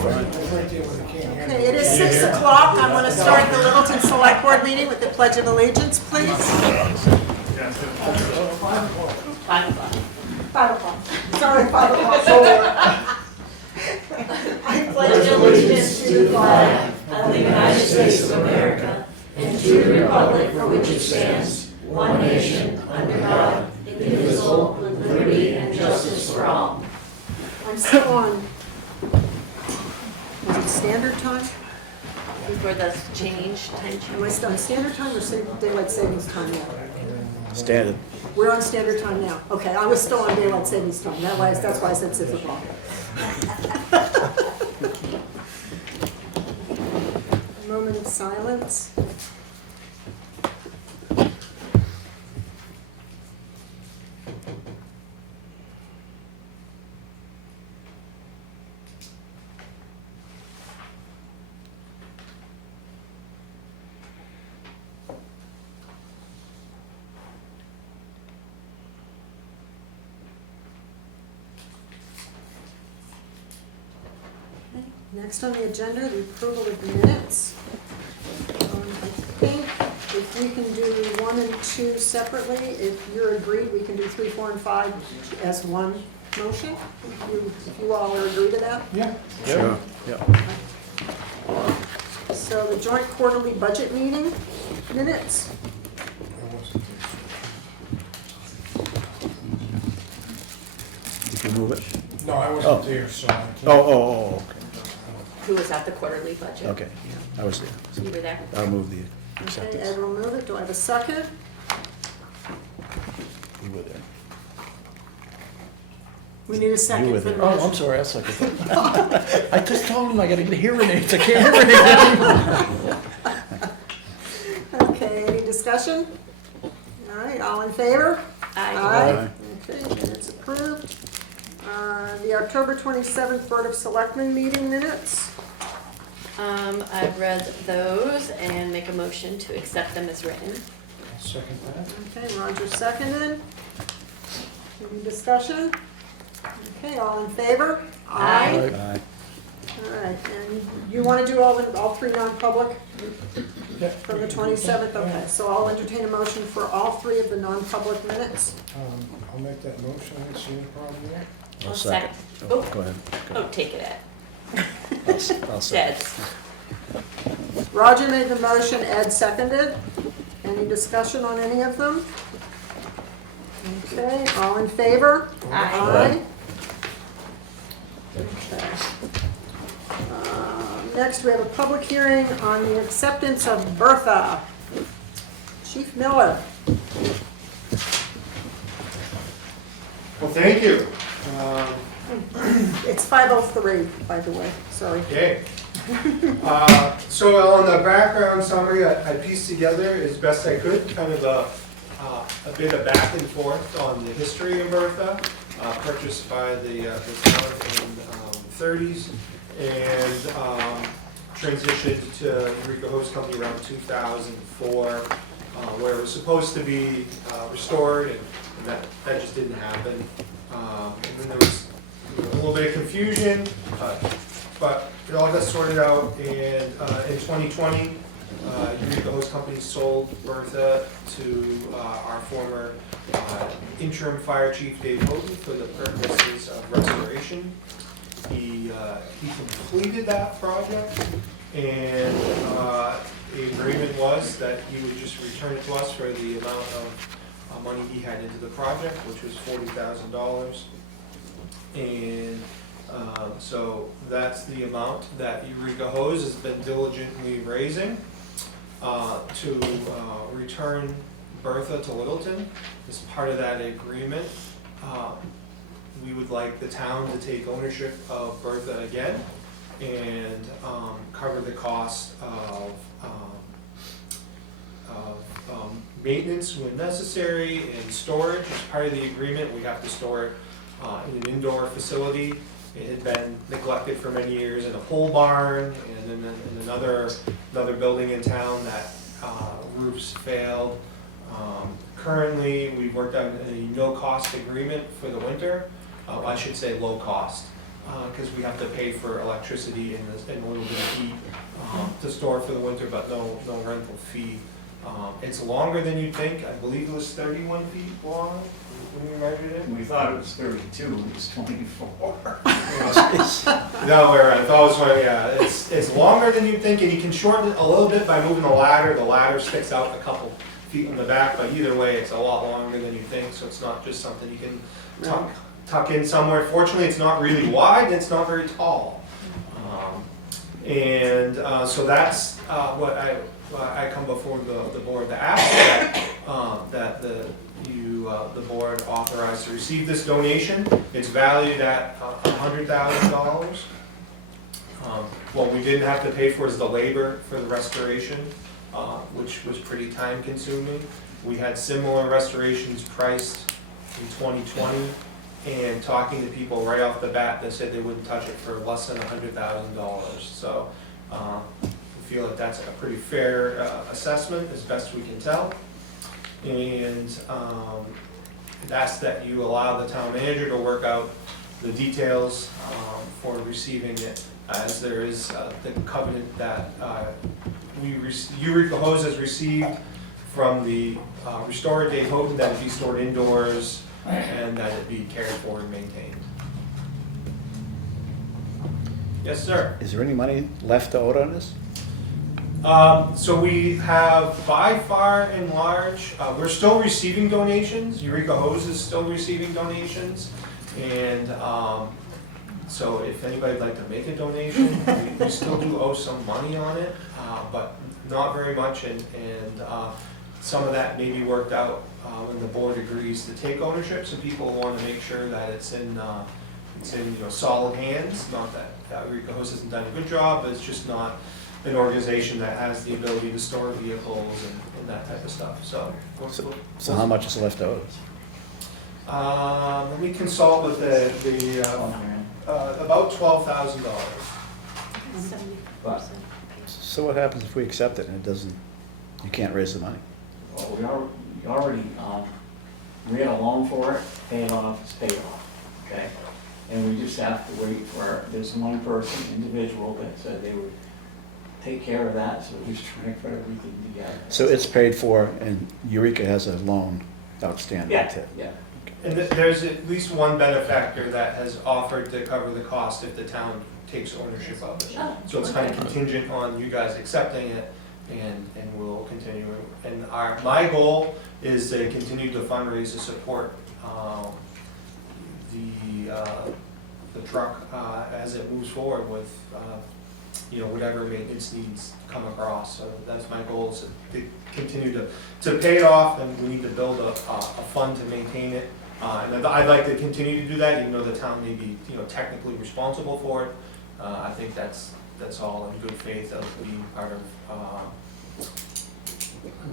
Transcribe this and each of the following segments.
Okay, it is 6 o'clock. I want to start the Littleton Selectboard meeting with the Pledge of Allegiance, please. 5 o'clock. Sorry, 5 o'clock. I pledge allegiance to the flag of the United States of America and to the republic for which it stands, one nation, under God, indivisible, with liberty and justice for all. I'm still on. Is it standard time? Before the change, time Am change. I still on standard time or daylight savings time now? Standard. We're on standard time now. Okay, I was still on daylight savings time. That's why I said 6 o'clock. A moment of silence. Next on the agenda, the approval of the minutes. I think if we can do 1 and 2 separately, if you're agreed, we can do 3, 4, and 5 as one motion. If you all are agreed to that. Yeah. Sure. Yeah. So the joint quarterly budget meeting minutes. You can move it. No, I wasn't there, so I can't. Oh, Who was at the quarterly budget? okay. Okay, I was there. You were there? I'll move the Okay, acceptance. Ed will move it. Do I have a second? You were there. We need a You second were for the there. Oh, I'm motion. sorry, I seconded. I just told him I gotta get hearing aids. I can't hear anything. Okay, any discussion? All right, all in favor? Aye. Okay, minutes approved. The October 27th Board of Selectmen meeting minutes. I've read those and make a motion to accept them as written. I'll second that. Okay, Roger seconded. Any discussion? Okay, all in favor? Aye. Aye. All right, and you want to do all 3 non-public Yeah. from the 27th? Okay, so I'll entertain a motion for all 3 of the non-public minutes. I'll make that motion. I don't see any problem there. I'll I'll second. second. Oh, Oh. go ahead. Oh, take it, Ed. I'll second. Dead. Roger made the motion, Ed seconded. Any discussion on any of them? Okay, all in favor? Aye. Okay. Next, we have a public hearing on the acceptance of Bertha. Chief Miller. Well, thank you. It's 5:03, by the way, sorry. Okay. So on the background summary, I pieced together as best I could, kind of a bit of back and forth on the history of Bertha, purchased by the town in the 30s, and transitioned to Eureka Host Company around 2004, where it was supposed to be restored, and that just didn't happen. And then there was a little bit of confusion, but it all got sorted out, and in 2020, Eureka Host Company sold Bertha to our former interim fire chief, Dave Houghton, for the purposes of restoration. He completed that project, and the agreement was that he would just return it to us for the amount of money he had into the project, which was $40,000. And so that's the amount that Eureka Hose has been diligently raising to return Bertha to Littleton. As part of that agreement, we would like the town to take ownership of Bertha again and cover the cost of maintenance when necessary and storage. As part of the agreement, we have to store it in an indoor facility. It had been neglected for many years in a pole barn and then in another building in town that roofs failed. Currently, we've worked on a no-cost agreement for the winter. I should say low cost. because we have to pay for electricity and a little bit of heat to store for the winter, but no rental fee. It's longer than you'd think. I believe it was 31 feet long when we measured it. We thought it was 32, it was 24. No, I thought it was one, yeah, it's longer than you'd think, and you can shorten it a little bit by moving the ladder. The ladder sticks out a couple feet in the back, but either way, it's a lot longer than you think, so it's not just something you can tuck in somewhere. Fortunately, it's not really wide, and it's not very tall. So that's what I come before the board to ask that the board authorized to receive this donation. It's valued at $100,000. What we didn't have to pay for is the labor for the restoration, which was pretty time consuming. We had similar restorations priced in 2020, and talking to people right off the bat, they said they wouldn't touch it for less than $100,000. So we feel that that's a pretty fair assessment, as best we can tell. And ask that you allow the town manager to work out the details for receiving it, as there is the covenant that Eureka Hose has received from the restorer Dave Houghton, that it be stored indoors and that it be cared for and maintained. Yes, sir. Is there any money left owed on this? So we have, by far and large, we're still receiving donations. Eureka Hose is still receiving donations. And so if anybody'd like to make a donation, we still do owe some money on it, but not very much. And some of that may be worked out when the board agrees to take ownership. So people want to make sure that it's in solid hands. Not that Eureka Hose hasn't done a good job, but it's just not an organization that has the ability to store vehicles and that type of stuff. So So how much is left owed? let me consult with the about $12,000. 70%. So what happens if we accept it and it doesn't, you can't raise the money? Well, we already, we had a loan for it, paid off, it's paid off, okay? And we just have to wait for, there's one person, individual, that said they would take care of that, so we're just trying to put everything together. So it's paid for and Eureka has a loan outstanding? Yeah, to- yeah. And there's at least one benefactor that has offered to cover the cost if the town takes ownership of it. So it's kind of contingent on you guys accepting it, and we'll continue. And my goal is to continue to fundraise to support the truck as it moves forward with whatever maintenance needs come across. So that's my goal, is to continue to pay it off, and we need to build a fund to maintain it. And I'd like to continue to do that, even though the town may be technically responsible for it. I think that's all in good faith of being part of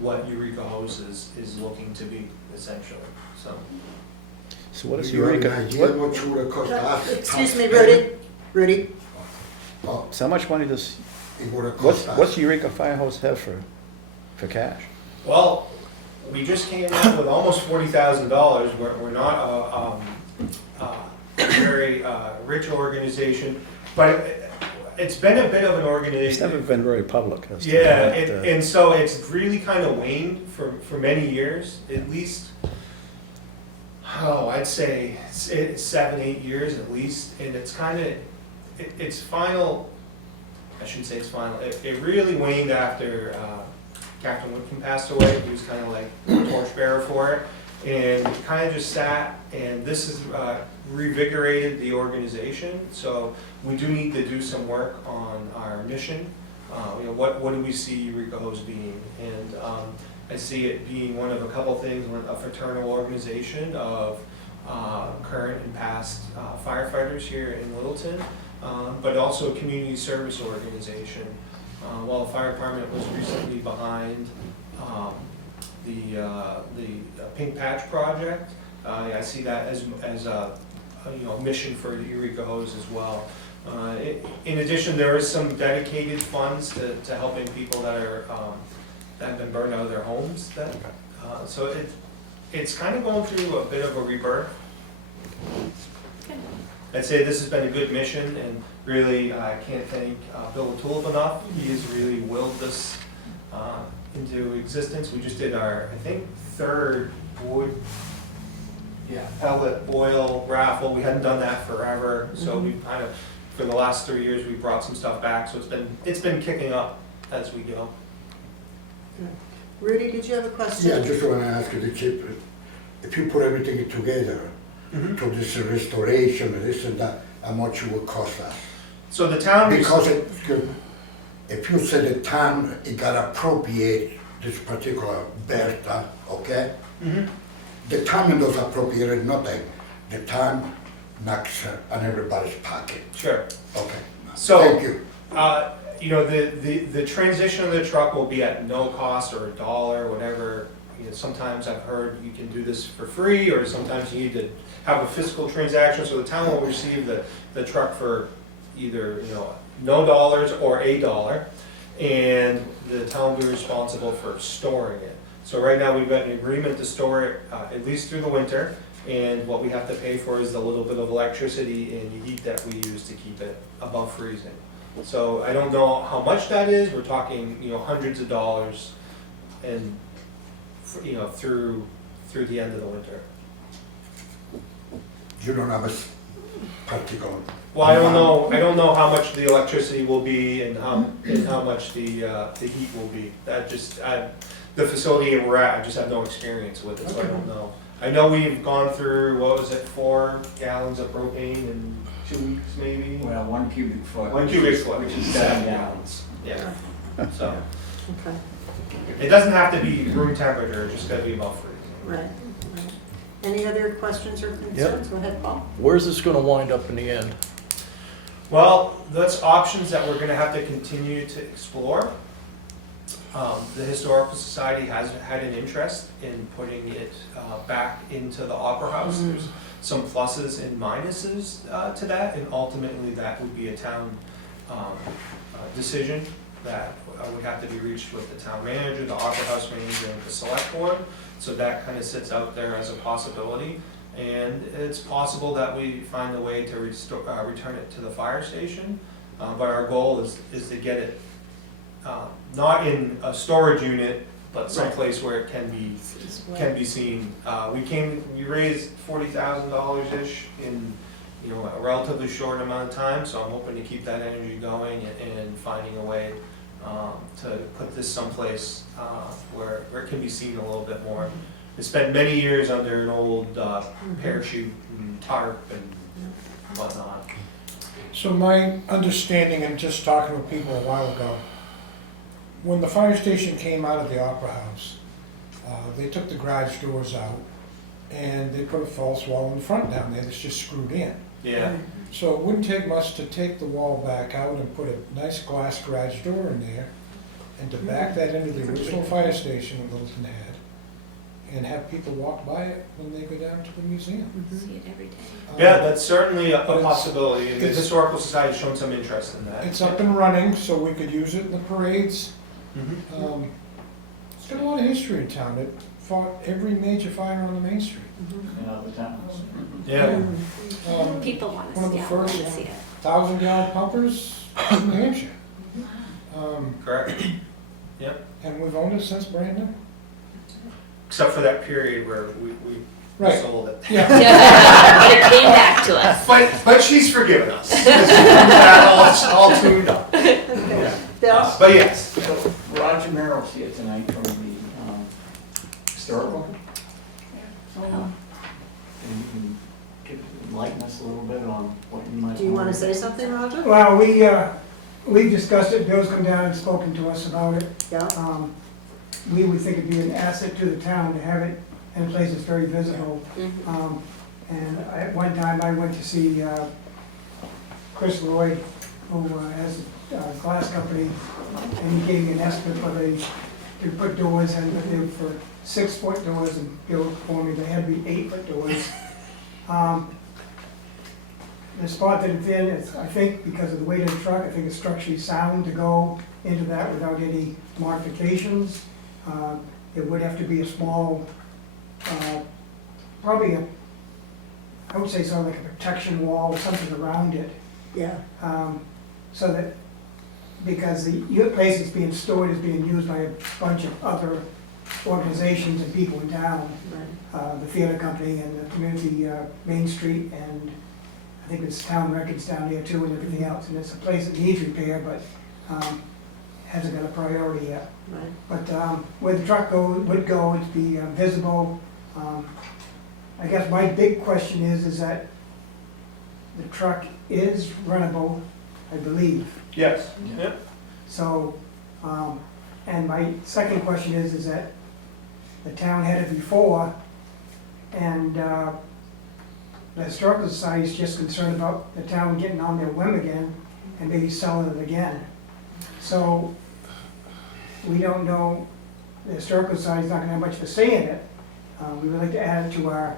what Eureka Hose is looking to be, essentially. So what is You got an Eureka, idea what, what you would have cost us? Excuse me, Rudy? Oh, so how much money does, it would have cost us. what's Eureka Fire Hose have for cash? Well, we just came up with almost $40,000. We're not a very rich organization, but it's been a bit of an It's organization. never been very public. as to Yeah, what, and so it's really kind of waned for many years, at least, I'd say 7-8 years at least, and it's kind of, it's final, I shouldn't say it's final, it really waned after Captain Whitcomb passed away. He was kind of like the torchbearer for it, and it kind of just sat, and this has revigorated the organization. So we do need to do some work on our mission. What do we see Eureka Hose being? And I see it being one of a couple things, a fraternal organization of current and past firefighters here in Littleton, but also a community service organization. While the fire department was recently behind the Pink Patch project, I see that as a mission for the Eureka Hose as well. In addition, there is some dedicated funds to helping people that have been burned out of their homes. So it's kind of going through a bit of a rebirth. I'd say this has been a good mission, and really, I can't thank Bill O'Toole enough. He has really willed this into existence. We just did our, I think, third wood pellet oil raffle. We hadn't done that forever, so we kind of, for the last 3 years, we brought some stuff back, so it's been kicking up as we go. Rudy, did you have a question? Yeah, I just want to ask you, the Chief, if you put everything together, to this restoration, this and that, how much it would cost us? So the town. Because if you say the town, it got appropriate this particular Bertha, okay? The town does appropriate nothing. The town knocks on everybody's pocket. Sure. Okay. So, Thank you. You know, the transition of the truck will be at no cost or $1, whatever. You know, sometimes I've heard you can do this for free, or sometimes you need to have a physical transaction, so the town will receive the truck for either, you know, no dollars or $1, and the town will be responsible for storing it. So right now, we've got an agreement to store it at least through the winter, and what we have to pay for is the little bit of electricity and heat that we use to keep it above freezing. So I don't know how much that is. We're talking, you know, hundreds of dollars, and you know, through the end of the winter. You don't have a particular. Well, I don't know how much the electricity will be and how much the heat will be. The facility we're at, I just have no experience with it, so I don't know. I know we've gone through, what was it, 4 gallons of propane in 2 weeks, maybe? Well, 1 cubic foot. 1 cubic foot, Which is 7 gallons. Yeah, so, Okay, it doesn't have to be room temperature, it's just gotta be above freezing. right. Any other questions or concerns? Go ahead, Paul. Where's this gonna wind up in the end? Well, that's options that we're gonna have to continue to explore. The Historical Society has had an interest in putting it back into the Opera House. There's some pluses and minuses to that, and ultimately that would be a town decision that would have to be reached with the town manager, the Opera House manager, and the select board. So that kind of sits out there as a possibility. And it's possible that we find a way to return it to the fire station. But our goal is to get it not in a storage unit, but someplace where it can be seen. We raised $40,000-ish in, you know, a relatively short amount of time, so I'm hoping to keep that energy going and finding a way to put this someplace where it can be seen a little bit more. It spent many years under an old parachute and tarp and whatnot. So my understanding, and just talking with people a while ago, when the fire station came out of the Opera House, they took the garage doors out and they put a false wall in the front down there that's just screwed in. Yeah. So it wouldn't take much to take the wall back out and put a nice glass garage door in there and to back that into the original fire station that Littleton had and have people walk by it when they go down to the museum. See it every day. Yeah, that's certainly a But possibility, and the it's- Historical Society has shown some interest in that. It's up and running, so we could use it in the parades. Mhm. It's got a lot of history in town. It fought every major fire on the main street. In other towns. Yeah. People want One of to the see it, first want to see it. 1,000-gallon pumpers in New Hampshire. Correct. And we've owned it since brand new. Except for that period where we Right. sold it. Yeah. But it came back to us. But she's forgiven us. That all tuned up. Okay. Bill? But yes. So Roger Merrill's here tonight from the historical. And you can enlighten us a little bit on what you might. Do you want to say something, Roger? Well, we discussed it, Bill's come down and spoken to us about it. Yeah. We would think it'd be an asset to the town to have it in a place that's very visible. And at one time, I went to see Chris Lloyd, who has a glass company, and he gave me an estimate to put doors in, but they were for 6-foot doors, and Bill informed me they had to be 8-foot doors. The spot that it's in, I think because of the weight of the truck, I think it's structurally sound to go into that without any modifications. It would have to be a small, probably I would say sort of like a protection wall or something around it. Yeah. So that, because the place it's being stored is being used by a bunch of other organizations and people in town. Right. The theater company and the community, Main Street, and I think it's town records down there too and everything else. And it's a place that needs repair, but hasn't got a priority yet. Right. But where the truck would go, it'd be visible. I guess my big question is that the truck is runnable, I believe. Yes. Yep. So, and my second question is that the town had it before, and the Historical Society is just concerned about the town getting on their whim again and maybe selling it again. So, we don't know, the Historical Society's not gonna have much to say in it. We would like to add it to our,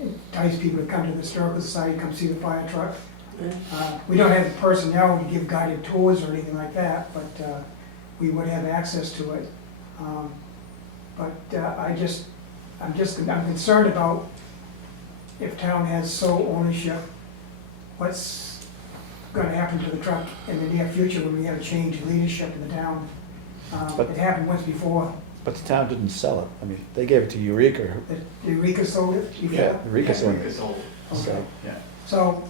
entice people to come to the Historical Society, come see the fire truck. We don't have the personnel to give guided tours or anything like that, but we would have access to it. But I'm concerned about if town has sole ownership, what's gonna happen to the truck in the near future when we have a change in leadership in the town. But- It happened once before. But the town didn't sell it. I mean, they gave it to Eureka. The Eureka sold it before. Yeah, Eureka sold It's it. old. So, Yeah. So,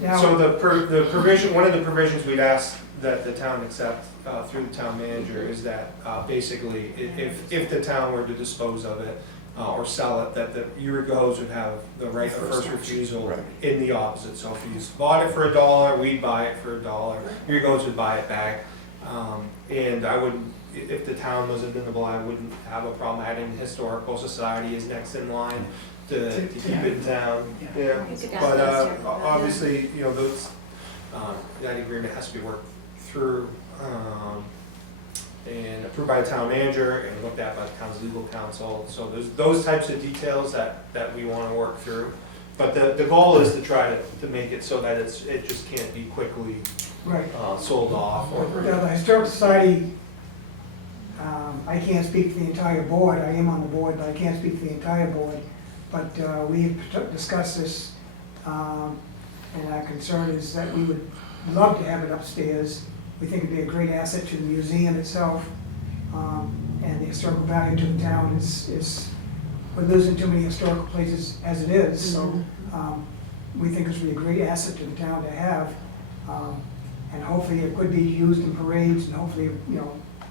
now. So the provision, one of the provisions we'd ask that the town accept through the town manager is that basically, if the town were to dispose of it or sell it, that the Eureka hose would have the right of first refusal Right. in the opposite. So if you bought it for $1, we'd buy it for $1. Eureka hose would buy it back. And I wouldn't, if the town was amenable, I wouldn't have a problem adding the Historical Society is next in line to keep it in town. Yeah. You could add But those here. obviously, those, that agreement has to be worked through and approved by the town manager and looked at by the town's legal counsel. So there's those types of details that we want to work through. But the goal is to try to make it so that it just can't be quickly Right. sold off or. Now, the Historical Society, I can't speak for the entire board, I am on the board, but I can't speak for the entire board. But we've discussed this, and our concern is that we would love to have it upstairs. We think it'd be a great asset to the museum itself, and the historical value to the town is, we're losing too many historical places as it is, so we think it's really a great asset to the town to have. And hopefully it could be used in parades, and hopefully,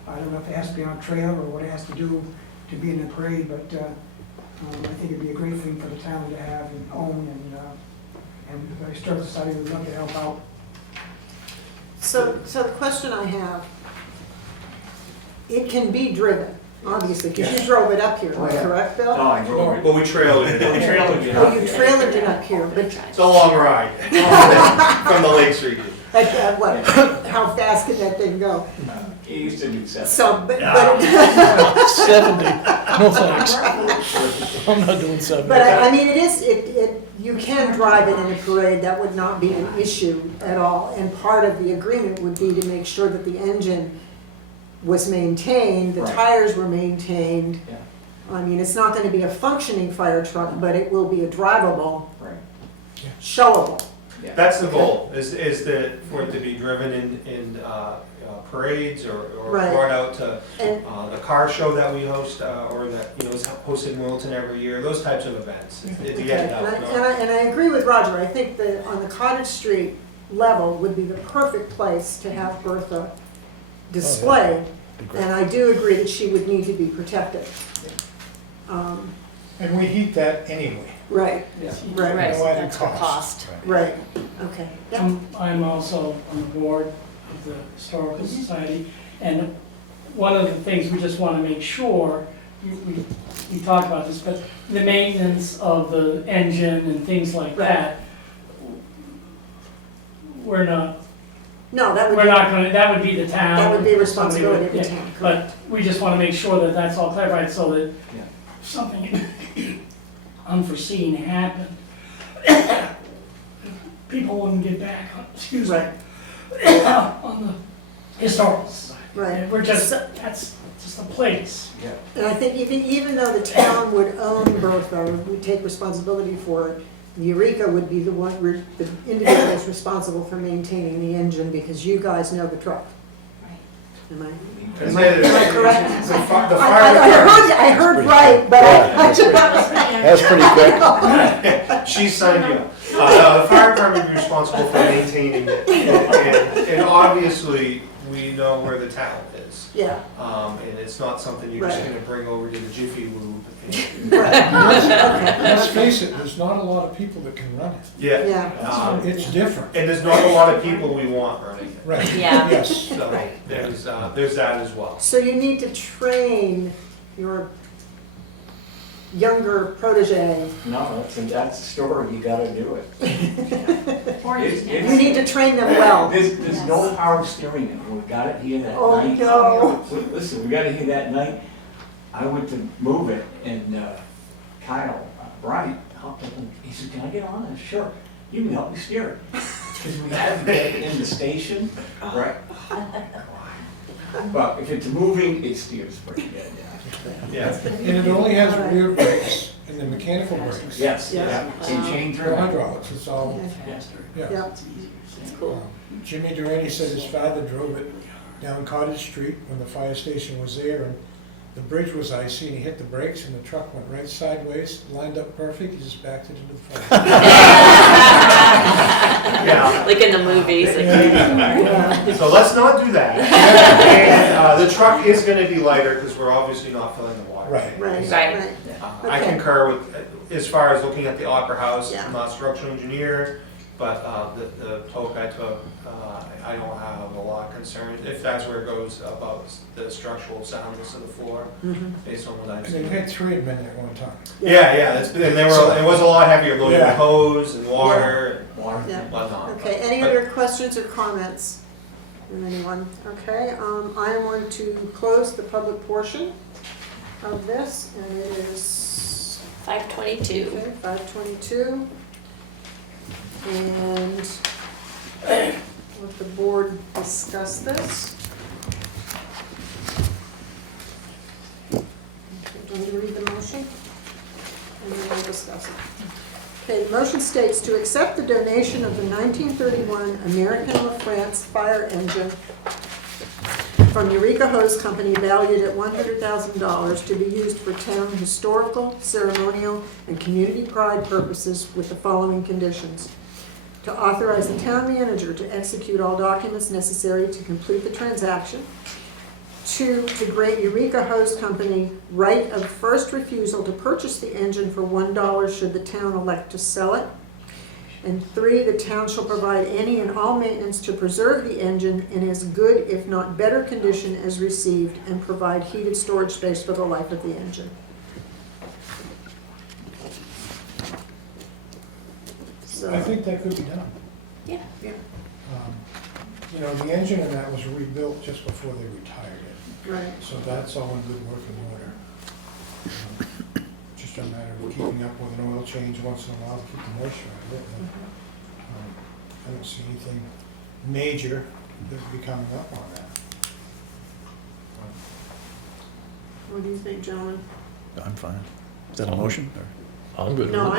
I don't know if it has to be on a trailer or what it has to do to be in a parade, but I think it'd be a great thing for the town to have and own, and the Historical Society would love to help out. So the question I have, it can be driven, obviously, because you drove it up here, correct, Bill? No, I drove it. Well, we trailed it. We trailed it. Oh, you trailered it up here, but It's a long ride from the Lake Street. what, how fast can that thing go? It used to do 7. So, but 70. No thanks. I'm not doing 70. But I mean, you can drive it in a parade, that would not be an issue at all. And part of the agreement would be to make sure that the engine was maintained, the Right. tires were maintained. Yeah. I mean, it's not gonna be a functioning fire truck, but it will be a drivable, Right. showable. Yeah. That's the goal, is for it to be driven in parades or Right. brought out to And, the car show that we host, or that, is hosted in Littleton every year, those types of events, to get okay, it out. and I agree with Roger, I think that on the Cottage Street level would be the perfect place to have Bertha display. Be great. And I do agree that she would need to be protected. And we heat that anyway. Right, right, Right, No added that's the cost. cost. right, okay. Yeah. I'm also on the board of the Historical Society, and one of the things we just want to make sure, we talked about this, but the maintenance of the engine and things like that, we're not gonna, that would be the town. That would be a Somebody responsibility of the yeah, town, correct. But we just want to make sure that that's all clarified, so that Yeah. if something unforeseen happened, people wouldn't get back on, excuse me, Right. on the historical side. Right. And we're just, that's just a place. Yeah. And I think even though the town would own Bertha, or would take responsibility for it, Eureka would be the one, the individual that's responsible for maintaining the engine because you guys know the truck. Am I correct? The fire department, I heard right, but That's pretty quick. she signed you up. The fire department is responsible for maintaining it, and obviously, we know where the talent is. Yeah, And it's not something you're just Right. gonna bring over to the Jiffy Lube. right, Let's face it, there's not a lot of people that can run it. Yeah. yeah. It's different. And there's not a lot of people we want running it. Right. Yeah. Yes. So there's that as well. So you need to train your younger protege. No, that's a story, you gotta do it. You need to train them well. There's no power steering it, we got it here that Oh, night. no. Listen, we got it here that night, I went to move it, and Kyle, Brian, hopped up and he said, can I get on it? Sure, you can help me steer it. Because we had to get it in the station, right? But if it's moving, it steers pretty good, Yeah. And it only has rear brakes and the mechanical brakes. Yes, Yeah. yeah, and chain The driven. hydraulics, it's all, Yes. yeah. Yeah, It's cool. Jimmy Durante said his father drove it down Cottage Street when the fire station was there, and the bridge was icy, and he hit the brakes, and the truck went right sideways, lined up perfect, he just backed it into the fire. Yeah. Like in the movies. Like, yeah. So let's not do that. And the truck is gonna be lighter because we're obviously not filling the water. Right. Right, Right. right. I Okay. concur with, as far as looking at the Opera House, Yeah. I'm not a structural engineer, but the poke I took, I don't have a lot of concerns, if that's where it goes, about the structural soundness of the floor, Mhm. based on what I've And we seen. had 3 of them in there at one time. Yeah, and they were, it was a lot heavier, loaded Yeah. with hose and water Water. Yeah. and whatnot. Okay, any But- other questions or comments from anyone? Okay, I am going to close the public portion of this, and it is 5:22. okay, 5:22. And let the board discuss this. Okay, do you read the motion? And then we'll discuss it. Okay, the motion states to accept the donation of the 1931 American LaFrance fire engine from Eureka Hose Company valued at $100,000 to be used for town historical, ceremonial, and community pride purposes with the following conditions. To authorize the town manager to execute all documents necessary to complete the transaction. 2, to grant Eureka Hose Company right of first refusal to purchase the engine for $1 should the town elect to sell it. And 3, the town shall provide any and all maintenance to preserve the engine in as good, if not better condition as received, and provide heated storage space for the life of the engine. So, I think that could be done. Yeah. yeah, You know, the engine in that was rebuilt just before they retired it, right. so that's all in good working order. Just a matter of keeping up with an oil change once in a while to keep the moisture out of it. But, I don't see anything major that would be coming up on that. What do you think, gentlemen? I'm fine. Is that a motion? or- I'm good with it. No,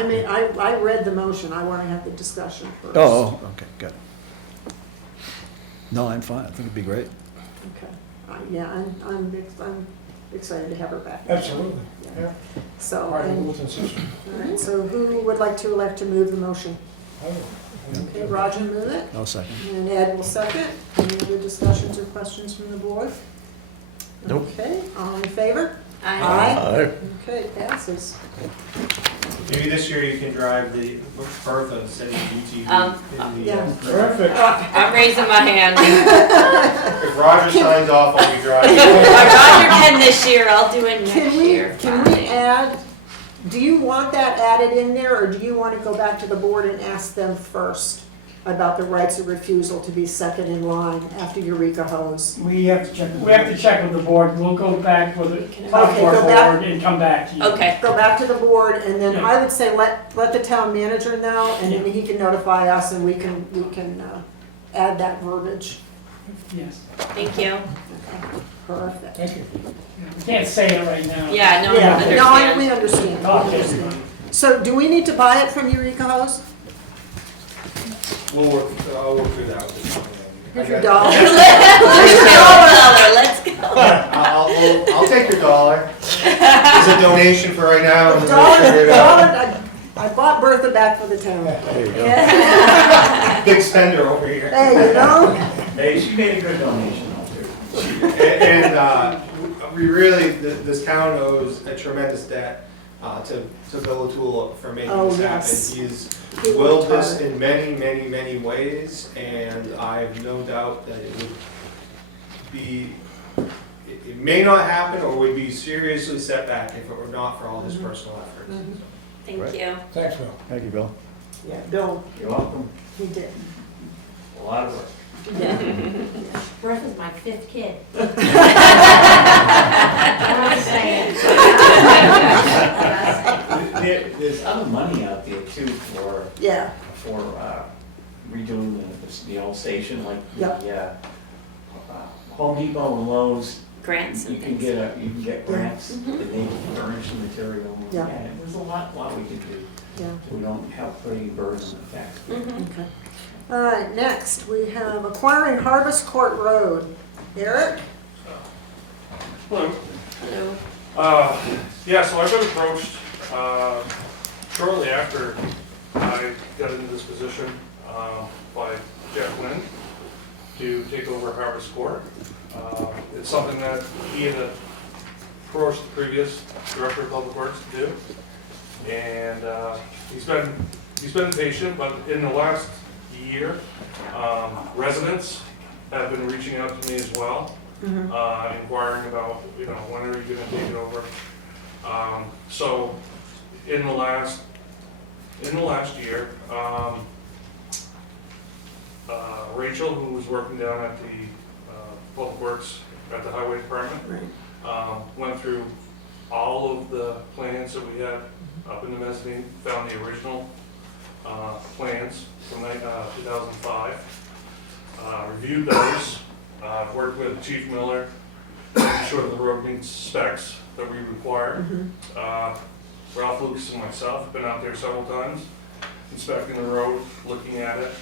I read the motion, I want to have the discussion first. Oh, okay, good. No, I'm fine. I think it'd be great. Okay, yeah, I'm excited to have her back. Absolutely, yeah. So, Part of the and, Littleton system. all right, so who would like to elect to move the motion? I will. Okay, Roger move it, No second. and Ed will second. Any other discussions or questions from the board? Nope. Okay, all in favor? I Aye. Okay, passes. Maybe this year you can drive the Bertha instead of UTV. in the, Yeah. Perfect. I'm raising my hand. If Roger signs off, I'll be driving. Roger can this year, I'll do it next Can year. we add, do you want that added in there, or do you want to go back to the board and ask them first about the rights of refusal to be second in line after Eureka Hose? We have to check with the board, we'll go back with the Okay, town board go back. and come back to you. Okay. Go back to the board, and then Yeah. I would say let the town manager know, and then he can notify us, and we can add that verbiage. Yes. Thank you. Perfect. Thank you. We can't say it right now. Yeah, no, I Yeah, no, understand. we understand, we Talk to understand. everybody. So do we need to buy it from Eureka Hose? I'll work through that with Here's I your got- dollar. Here's your dollar, let's go. I'll take your dollar. It's a donation for right now, and then we'll figure it Dollar, out. I bought Bertha back for the town. There you go. Big spender over here. There you go. Hey, she made a good donation though, too. And we really, this town owes a tremendous debt to Bill O'Toole for making Oh, this happen. yes. He's He willed worked this hard. in many, many, many ways, and I have no doubt that it would be, it may not happen or would be seriously set back if it were not for all his personal efforts. Mhm. Thank Right. you. Thanks, Bill. Thank you, Bill. Yeah, Bill, You're welcome. he did. A lot of work. Yeah. Bertha's my 5th kid. There's other money out there too for Yeah, redoing the old station, like Yep. the Home Depot and Lowe's. Grants You and can things. you can get grants that they can furnish the material. Yeah. And there's a lot we can do. yeah, We don't have put any burden on the tax. Mhm. okay. All right, next, we have acquiring Harvest Court Road. Eric? Hello. Hello. Yeah, so I've been approached shortly after I got into this position by Jeff Lynn to take over Harvest Court. It's something that he had approached the previous Director of Public Works to do. And he's been patient, but in the last year, residents have been reaching out to me as well, inquiring about, when are you gonna take it over? So in the last year, Rachel, who was working down at the Public Works at the Highway Department, went through all of the plans that we had up in the mezzanine, found the original plans from 2005, reviewed those, worked with Chief Miller, making sure the road meets specs that we require. Ralph Lucas and myself have been out there several times, inspecting the road, looking at it,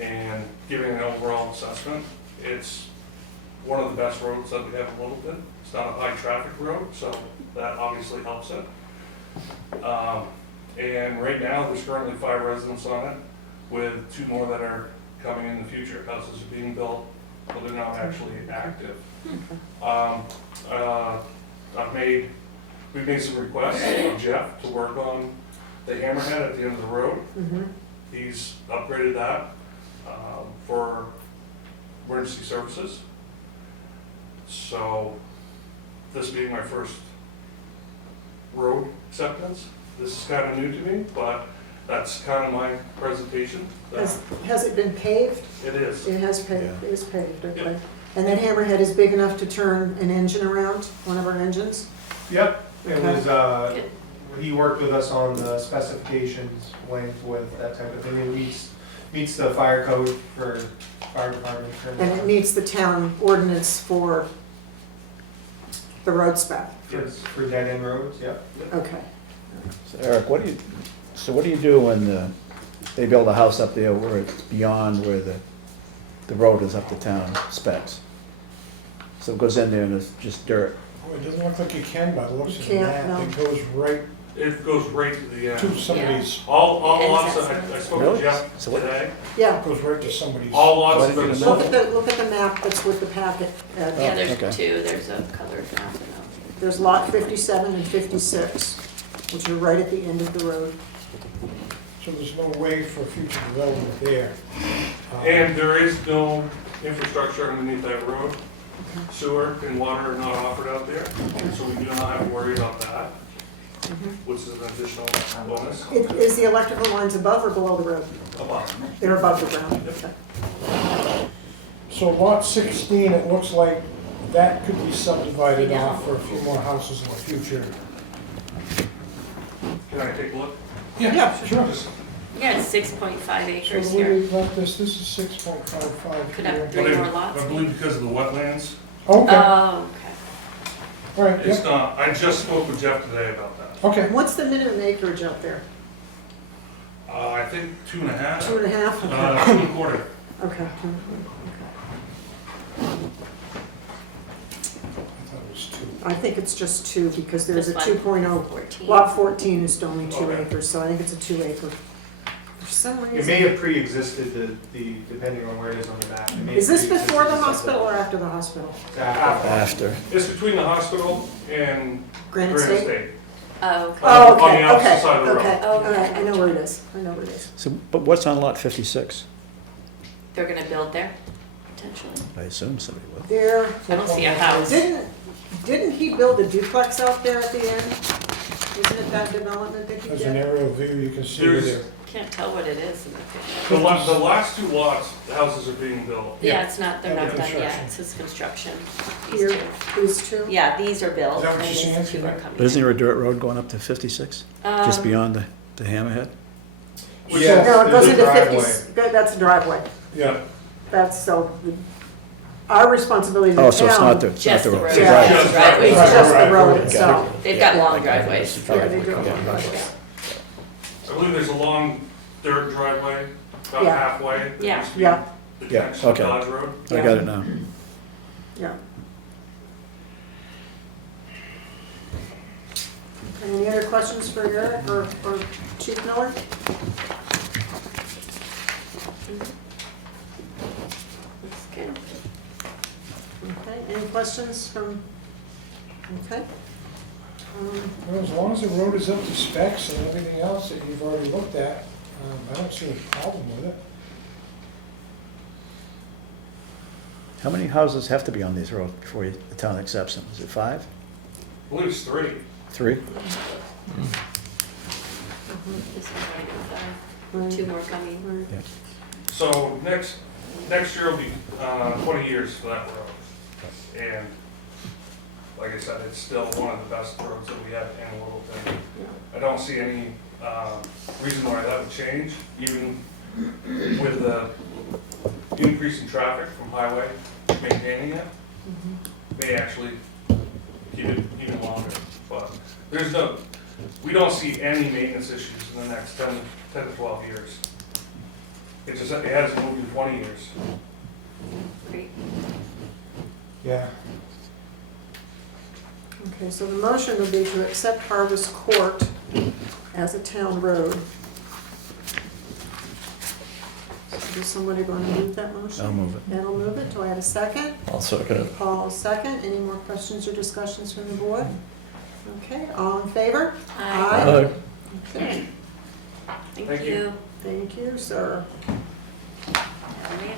and giving an overall assessment. It's one of the best roads that we have in Littleton. It's not a high traffic road, so that obviously helps it. And right now, there's currently 5 residents on it, with 2 more that are coming in the future. Houses are being built, but they're not actually active. We've made some requests of Jeff to work on the hammerhead at the end of the road. He's upgraded that for emergency services. So, this being my first road acceptance, this is kind of new to me, but that's kind of my presentation. Has it been paved? It is. It has paved, Yeah. it is paved, okay. Yep. And that hammerhead is big enough to turn an engine around, one of our engines? Yep, it Okay. was, he worked with us on the specifications, length, width, that type of thing. It meets the fire code for fire department. And it meets the town ordinance for the road spec? For dead end roads, yep. Okay. So Eric, what do you do when they build a house up there where it's beyond where the road is up to town specs? So it goes in there and it's just dirt. Oh, it doesn't look like you can by the looks of the Can't, map. no. It goes right It goes right to the to end. somebody's, All The end lots, assessment. I spoke Really? to Jeff So what- today, Yeah, goes right to somebody's. all lots What have if been it's look sold. at the map that's with the packet, Ed. Yeah, there's okay. 2, there's a colored map and There's lot 57 and 56, which are right at the end of the road. So there's no way for future development there. And there is no infrastructure underneath that road. Sewer and water are not offered out there, so we do not have to worry about that, which is an additional bonus. Is the electrical lines above or below the road? Above. They're above the ground. Okay. So lot 16, it looks like that could be subdivided Yeah. off for a few more houses in the future. Can I take a look? Yeah, sure. Yeah, it's 6.5 So acres the way here. we got this is 6.55 Could have here. 3 more lots. I believe because of the wetlands. Okay, all Oh, okay. right, It's yep, not, I just spoke with Jeff today about that. okay. What's the minimum acreage out there? I think 2.5. 2.5? 2.25. Okay. I thought it was 2. I think it's just 2 because there's a This one, 2.0. 14. Lot 14 is only 2 Okay. acres, so I think it's a 2 acre. For some It may reason. have pre-existed depending on where it is on the map. It may Is this have before the pre-existed hospital or something. after the hospital? It's after. After. It's between the hospital and Granite Granite State? State. Oh, okay. Oh, On the okay, opposite okay, side of the road. okay. Oh, All right, I know okay. where it is. I know where it is. So, but what's on lot 56? They're gonna build there, potentially. I assume somebody will. There, I don't see a house. didn't he build a duplex out there at the end? Isn't it that development that he As an did? aerial view, you can see There's- there. Can't tell what it is in the picture. The last 2 lots, the houses are being built. Yeah, it's not, they're Under not done yet. construction. It says construction. These Here, two. these two? Yeah, these are built, Is that and what these you're saying, 2 are Susan? coming. But isn't there a dirt road going up to 56? Just Um, beyond the hammerhead? Which Yes, No, it goes there's a into 50, driveway. that's a driveway. Yeah, That's so, our responsibility as a Oh, so it's not the, town, it's not Just the the road. road. It's Yeah. right. Just driveways. it's just the Right, road right. itself. They've got long Okay. driveways. Yeah, they do. I believe there's a long dirt driveway, about Yeah. halfway. that Yeah. used to be Yeah. The Yeah, connection to okay. Dodge Road. I got it now. Yeah. Any other questions for Eric or Chief Miller? That's good. Okay, any questions from, okay? well, as long as the road is up to specs and everything else that you've already looked at, I don't see a problem with it. How many houses have to be on these roads before the town accepts them? Is it 5? I believe it's 3. 3? This one's already 5. 2 more coming. Yeah. So next year will be 20 years for that road. And like I said, it's still one of the best roads that we have in Littleton. I don't see any reason why that would change, even with the increase in traffic from highway, maintaining it. May actually keep it even longer. But we don't see any maintenance issues in the next 10 to 12 years. It hasn't moved in 20 years. Great. Yeah. Okay, so the motion will be to accept Harvest Court as a town road. So is somebody going to move that motion? I'll move it. Ben will move it. Do I have a second? I'll second it. Paul, second. Any more questions or discussions from the board? Okay, all in favor? Aye. Okay, Thank you. you. thank you, sir. Man.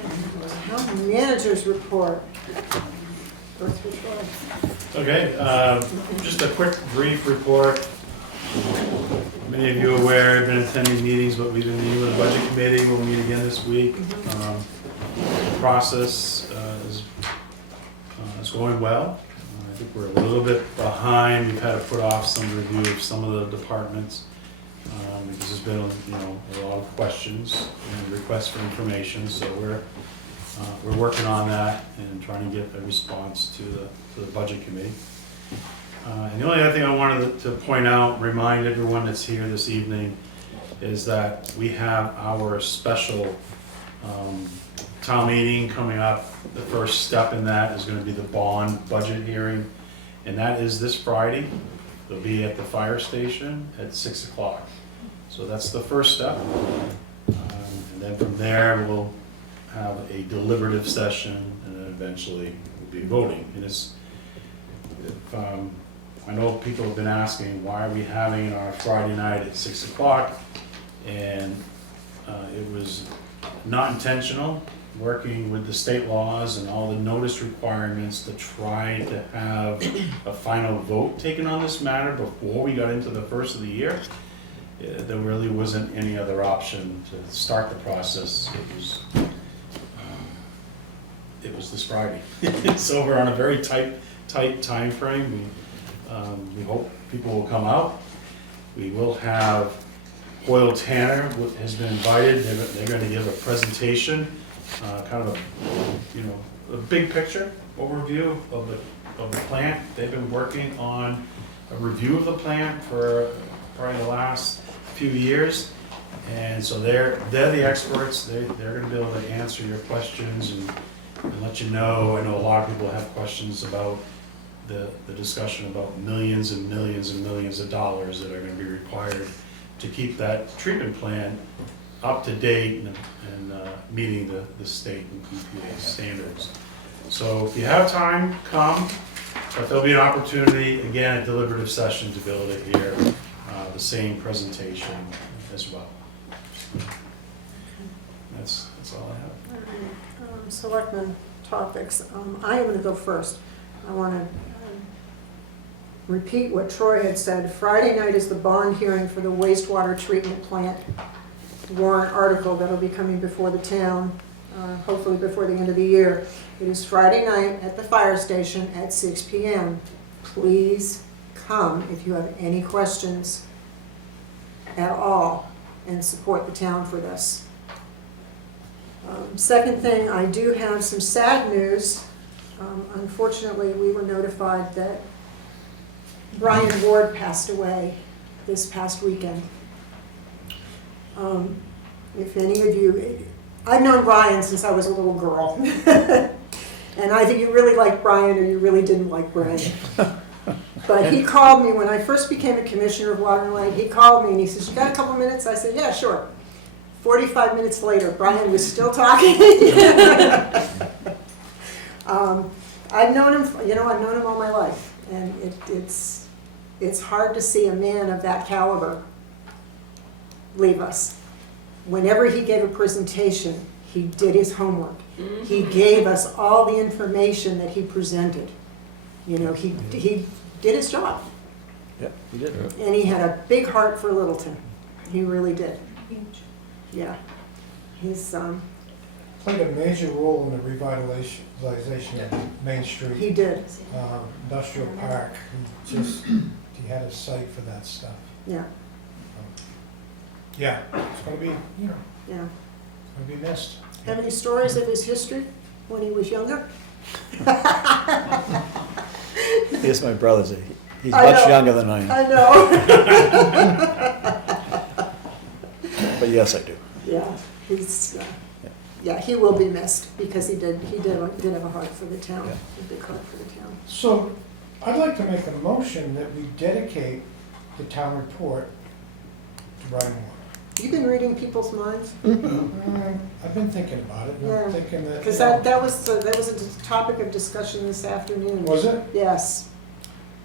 Town managers report. Earth report. Okay, just a quick brief report. Many of you are aware, I've been attending meetings, but we've been meeting with the budget committee. We'll meet again this week. The process is going well. I think we're a little bit behind. We've had to put off some review of some of the departments because there's been, a lot of questions and requests for information. So we're working on that and trying to get a response to the budget committee. And the only other thing I wanted to point out, remind everyone that's here this evening, is that we have our special town meeting coming up. The first step in that is going to be the bond budget hearing, and that is this Friday. It'll be at the fire station at 6 o'clock. So that's the first step. And then from there, we'll have a deliberative session, and then eventually we'll be voting. And I know people have been asking, why are we having our Friday night at 6 o'clock? And it was not intentional, working with the state laws and all the notice requirements to try to have a final vote taken on this matter before we got into the first of the year. There really wasn't any other option to start the process. It was this Friday. So we're on a very tight time frame. We hope people will come out. We will have oil tanner has been invited. They're going to give a presentation, kind of a big picture overview of the plant. They've been working on a review of the plant for probably the last few years. And so they're the experts. They're going to be able to answer your questions and let you know. I know a lot of people have questions about the discussion about millions and millions and millions of dollars that are going to be required to keep that treatment plant up to date and meeting the state and EPA standards. So if you have time, come. But there'll be an opportunity, again, a deliberative session to be able to hear the same presentation as well. That's all I have. All right, Selectmen topics. I am going to go first. I want to repeat what Troy had said. Friday night is the bond hearing for the wastewater treatment plant warrant article that will be coming before the town, hopefully before the end of the year. It is Friday night at the fire station at 6 p.m. Please come if you have any questions at all and support the town for this. Second thing, I do have some sad news. Unfortunately, we were notified that Brian Ward passed away this past weekend. If any of you, I've known Brian since I was a little girl. And either you really liked Brian or you really didn't like Brian. But he called me when I first became a commissioner of Water and Light. He called me and he says, "You got a couple minutes?" I said, "Yeah, sure." 45 minutes later, Brian was still talking. I've known him, I've known him all my life. And it's hard to see a man of that caliber leave us. Whenever he gave a presentation, he did his homework. He gave us all the information that he presented. He did his job. Yeah, he did. And he had a big heart for Littleton. He really did. Yeah. He's, Played a major role in the revitalization of Main Street. he did, Industrial Park. He had a sight for that stuff. yeah, Yeah, it's gonna be, yeah. gonna be missed. Have any stories of his history when he was younger? Yes, my brother's he's I much know. younger than I am, I know. but yes, I do. Yeah, he's, yeah, he will be missed because he did have a heart for the town, Yeah. a big heart for the town. So, I'd like to make a motion that we dedicate the town report to Brian Ward. You've been reading people's minds? I've been thinking about it, and Yeah. I'm thinking that. Because that was a topic of discussion this afternoon. Was it? Yes.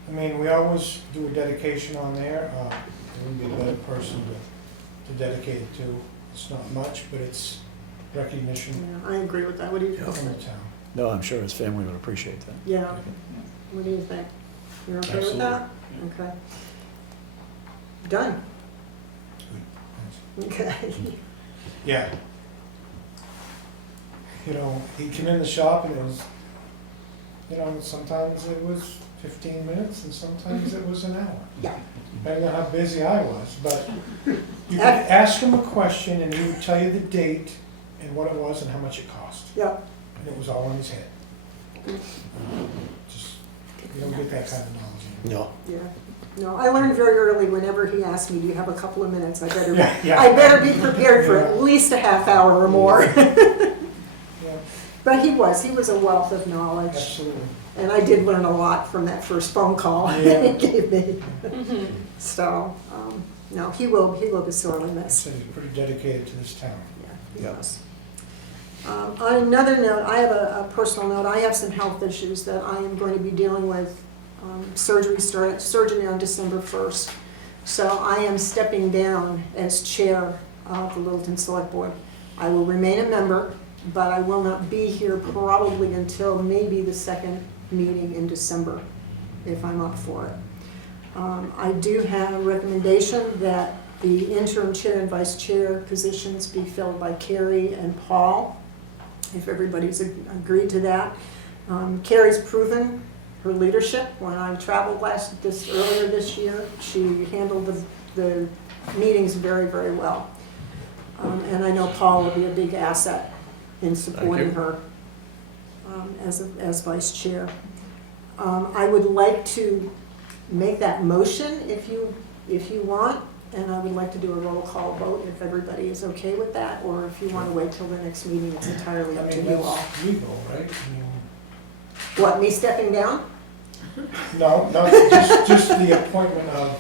I mean, we always do a dedication on there. There wouldn't be a better person to dedicate it to. It's not much, but it's recognition Yeah, I agree with that. What do you from think? the town. No, I'm sure his family would appreciate that. Yeah. What do you think? You're okay with that? Okay. Done. Okay. Yeah. He'd come in the shop and it was, sometimes it was 15 minutes and sometimes it was an hour. Yeah. Depending on how busy I was, but you could ask him a question and he would tell you the date and what it was and how much it cost. Yeah. And it was all in his head. Just, you don't get that kind of knowledge anymore. No. Yeah. No, I learned very early whenever he asked me, "Do you have a couple of minutes?" I better be prepared for at least a half hour or more. Yeah, But he was a wealth of knowledge. absolutely. And I did learn a lot from that first phone call Yeah. he gave me. So, no, he will be sorely I missed. said he's pretty dedicated to this town. Yeah, he Yeah. was. On another note, I have a personal note. I have some health issues that I am going to be dealing with. Surgery on December 1st. So I am stepping down as chair of the Littleton Selectboard. I will remain a member, but I will not be here probably until maybe the second meeting in December, if I'm up for it. I do have a recommendation that the interim chair and vice chair positions be filled by Carrie and Paul, if everybody's agreed to that. Carrie's proven her leadership. When I traveled earlier this year, she handled the meetings very, very well. And I know Paul will be a big asset in supporting her as vice chair. I would like to make that motion if you want, and I would like to do a roll call vote if everybody is okay with that, or if you want to wait till the next meeting, it's entirely I up to mean, you all. that's legal, right? I mean, What, me stepping down? no, just the appointment of.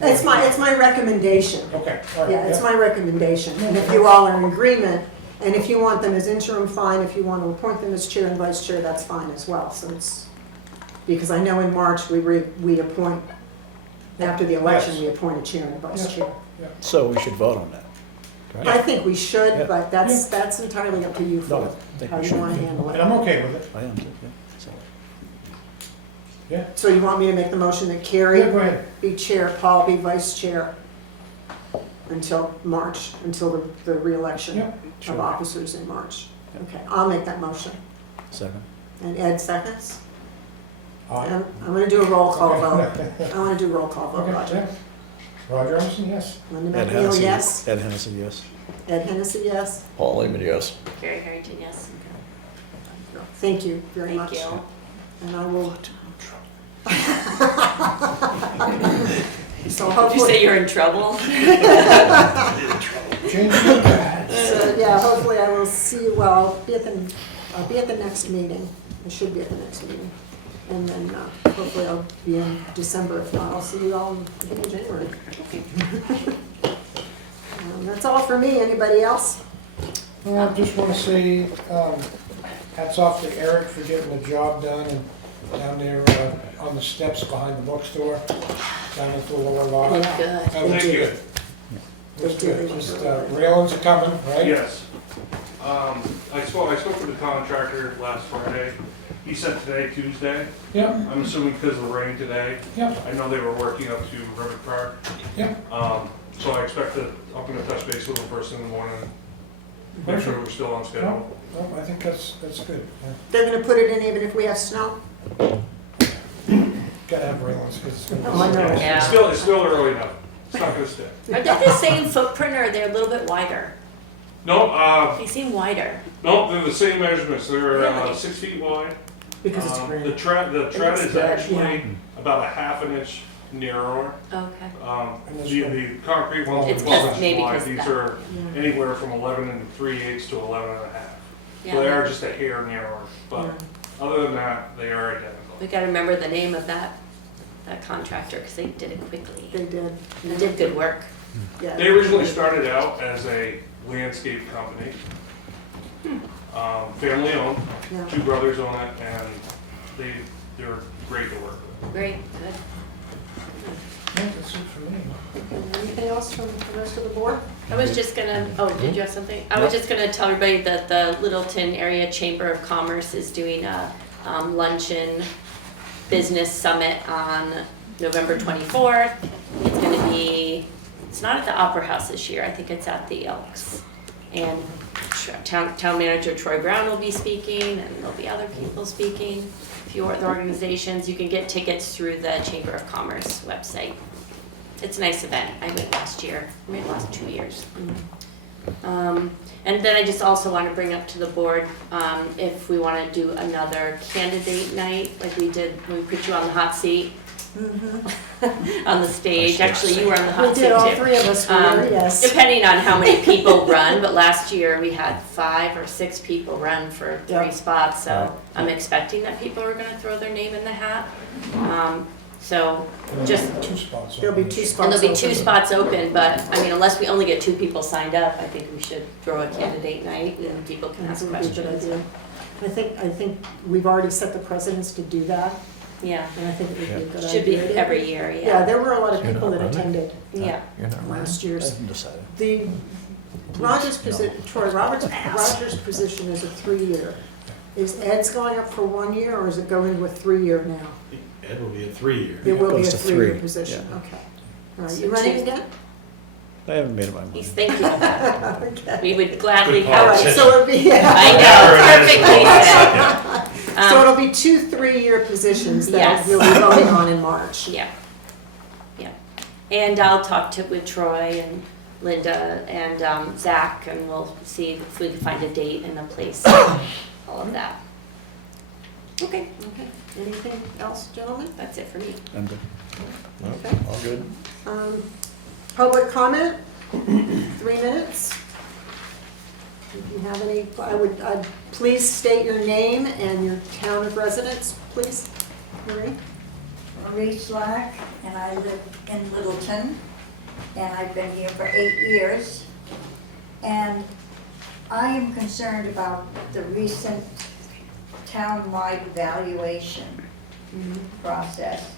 It's my recommendation. Okay, all right. Yeah, it's my recommendation, and if you all are in agreement, and if you want them as interim, fine, if you want to appoint them as chair and vice chair, that's fine as well, so it's, because I know in March, we appoint, after the election, Yes. we appoint a chair and a vice Yeah. chair. So we should vote on that, I right? think we should, Yeah. but that's entirely up to you No, for I think how we you should. want to handle And it. I'm okay with it. I am too, yeah. So, So you want me to make the motion that Yeah, Carrie go ahead. be chair, Paul be vice chair until March, until the reelection Yeah. of Sure. officers in March? Yeah. Okay, I'll make that motion. Second. And Ed seconds? Aye. And I'm gonna do a roll call vote. Okay. I wanna do a roll call vote, Okay, Roger. yeah. Roger Emerson, yes. Linda Ed McNeil, Hennessy. yes. Ed Hennessy, yes. Ed Hennessy, yes. Paul Lehman, yes. Carrie Harrington, yes. Thank you very much. Thank you. And I will. So Did you say hopefully, you're in trouble? Change the pads. so, yeah, hopefully I will see you, well, I'll be at the next meeting. I should be at the next meeting. And then hopefully I'll be in December. If not, I'll see you all in January. That's all for me. Anybody else? Well, I just want to say, hats off to Eric for getting the job done and down there on the steps behind the bookstore, down at the lower lot. Yeah. Good. That was Thank you. good. They Looks do, good. they Just, do. railings are coming, right? Yes. I spoke with the contractor last Friday. He said today, Tuesday. Yeah, I'm assuming because of the rain today. yeah, I know they were working up to River Park. yeah. So I expect that I'm gonna touch base with them first in the morning. Make sure we're still on schedule. No, I think that's good. Yeah. They're gonna put it in even if we have snow? Gotta have railings, 'cause it's gonna Oh, I know. be. Yeah. It's still early enough. It's not gonna stick. Are they the same footprint or they're a little bit wider? No, They seem wider. no, they're the same measurements. They're Really? 6 feet wide. Because it's The green. tread looks is good, actually about a half an inch narrower. Okay. The concrete ones It's are 'cause- 12 inches maybe wide. 'cause These that- are Yeah. anywhere from 11 3/8 to 11 and a half. So they Yeah. are just a hair narrower, but other than that, they are identical. We gotta remember the name of that contractor, because they did it quickly. They did. They did good work. Yeah. They originally started out as a landscape company. Family owned, Yeah. 2 brothers own it, and they're great to work with. Great, good. Yeah, that's it for me. Anything else from the rest of the board? I was just gonna, oh, did you have something? I was just gonna tell everybody that the Littleton Area Chamber of Commerce is doing a luncheon business summit on November 24th. It's gonna be, it's not at the Opera House this year, I think it's at the Elks. And Town Manager Troy Brown will be speaking, and there'll be other people speaking. A few other organizations, you can get tickets through the Chamber of Commerce website. It's a nice event, I went last year, I went last 2 years. And then I just also want to bring up to the board, if we want to do another candidate night, like we did, when we put you on the hot seat on the stage. Actually, you were on the We hot seat did, all too. 3 of us were, yes. Depending on how many people run, but last year we had 5 or 6 people run for 3 Yeah. spots, so I'm expecting that people are gonna throw their name in the hat. So just, And 2 spots. There'll be open. 2 spots. and there'll be 2 open. spots open, but I mean, unless we only get 2 people signed up, I think we should throw a candidate night and people can I ask think it would be a good questions. idea. I think we've already set the precedence to do that, Yeah, and I think it would be a good idea. should be every year, Yeah, yeah. there were a lot of You're people not that running? attended Yeah. You're not right. last I year's. haven't decided. The Roger's Roger's position is a 3-year. Is Ed's going up for 1 year, or is it going to a 3-year now? Ed will be a 3-year. It will be a goes to 3-year 3, position, yeah. okay. All right, So you running 2. again? I haven't made up my mind. He's thinking about it. Okay. We would gladly Good All have right, it. so it'll be, I know, perfectly said. so it'll be 2 3-year positions that Yes. you'll be voting on in March. Yeah, And I'll talk with Troy and Linda and Zach, and we'll see if we can find a date and a place, all of that. Okay, anything else, gentlemen? That's it for me. I'm good. Okay. All good. Public comment, 3 minutes. If you have any, I'd please state your name and your town of residence, please. Marie? Marie Slack, and I live in Littleton, and I've been here for 8 years. And I am concerned about the recent town-wide evaluation process.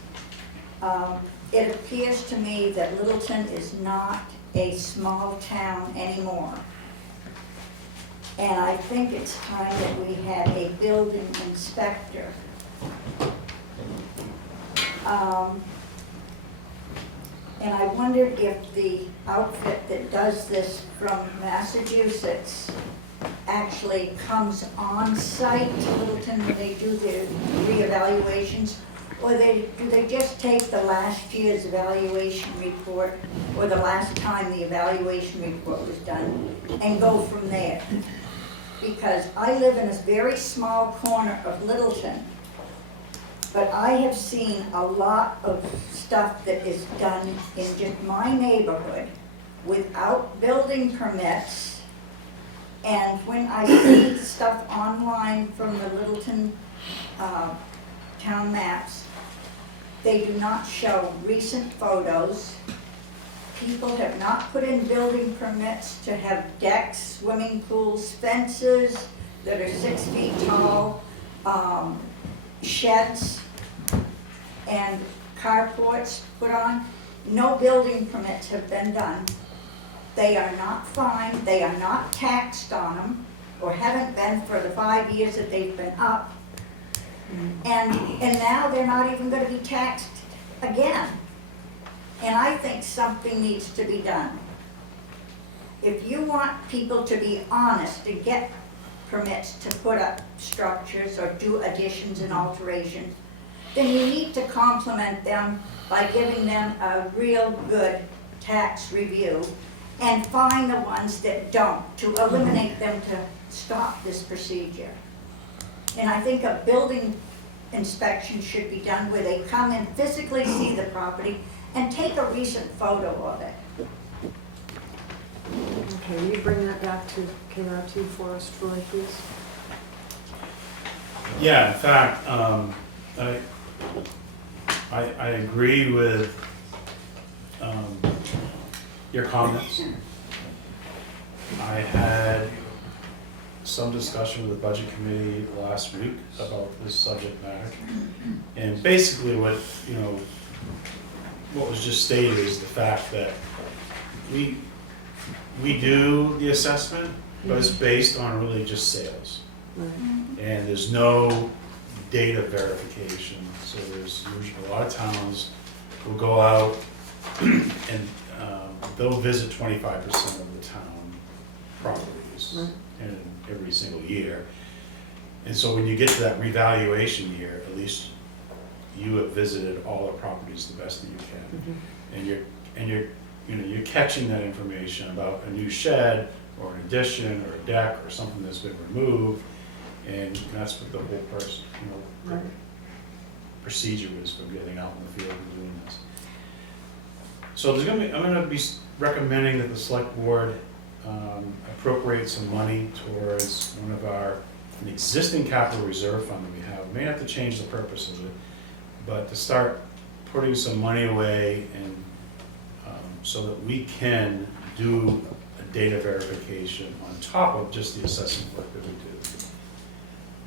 It appears to me that Littleton is not a small town anymore. And I think it's time that we had a building inspector. And I wondered if the outfit that does this from Massachusetts actually comes on site to Littleton when they do their reevaluations, or do they just take the last year's evaluation report or the last time the evaluation report was done and go from there? Because I live in a very small corner of Littleton, but I have seen a lot of stuff that is done in just my neighborhood without building permits. And when I see stuff online from the Littleton town maps, they do not show recent photos. People have not put in building permits to have decks, swimming pools, fences that are 6 feet tall, sheds and carports put on. No building permits have been done. They are not fined, they are not taxed on them, or haven't been for the 5 years that they've been up. And now they're not even gonna be taxed again. And I think something needs to be done. If you want people to be honest, to get permits to put up structures or do additions and alterations, then you need to compliment them by giving them a real good tax review and find the ones that don't, to eliminate them, to stop this procedure. And I think a building inspection should be done where they come and physically see the property and take a recent photo of it. Okay, will you bring that back to KRT for us, Troy, please? Yeah, in fact, I agree with your comments. I had some discussion with the budget committee last week about this subject matter. And basically what was just stated is the fact that we do the assessment, but it's based on really just sales. And there's no data verification. So there's usually a lot of towns will go out and they'll visit 25% of the town properties in every single year. And so when you get to that revaluation year, at least you have visited all the properties the best that you can. And you're catching that information about a new shed or an addition or a deck or something that's been removed. And that's what the whole procedure is for getting out in the field and doing this. So I'm going to be recommending that the select board appropriate some money towards an existing capital reserve fund that we have. We may have to change the purpose of it, but to start putting some money away and so that we can do a data verification on top of just the assessment work that we do.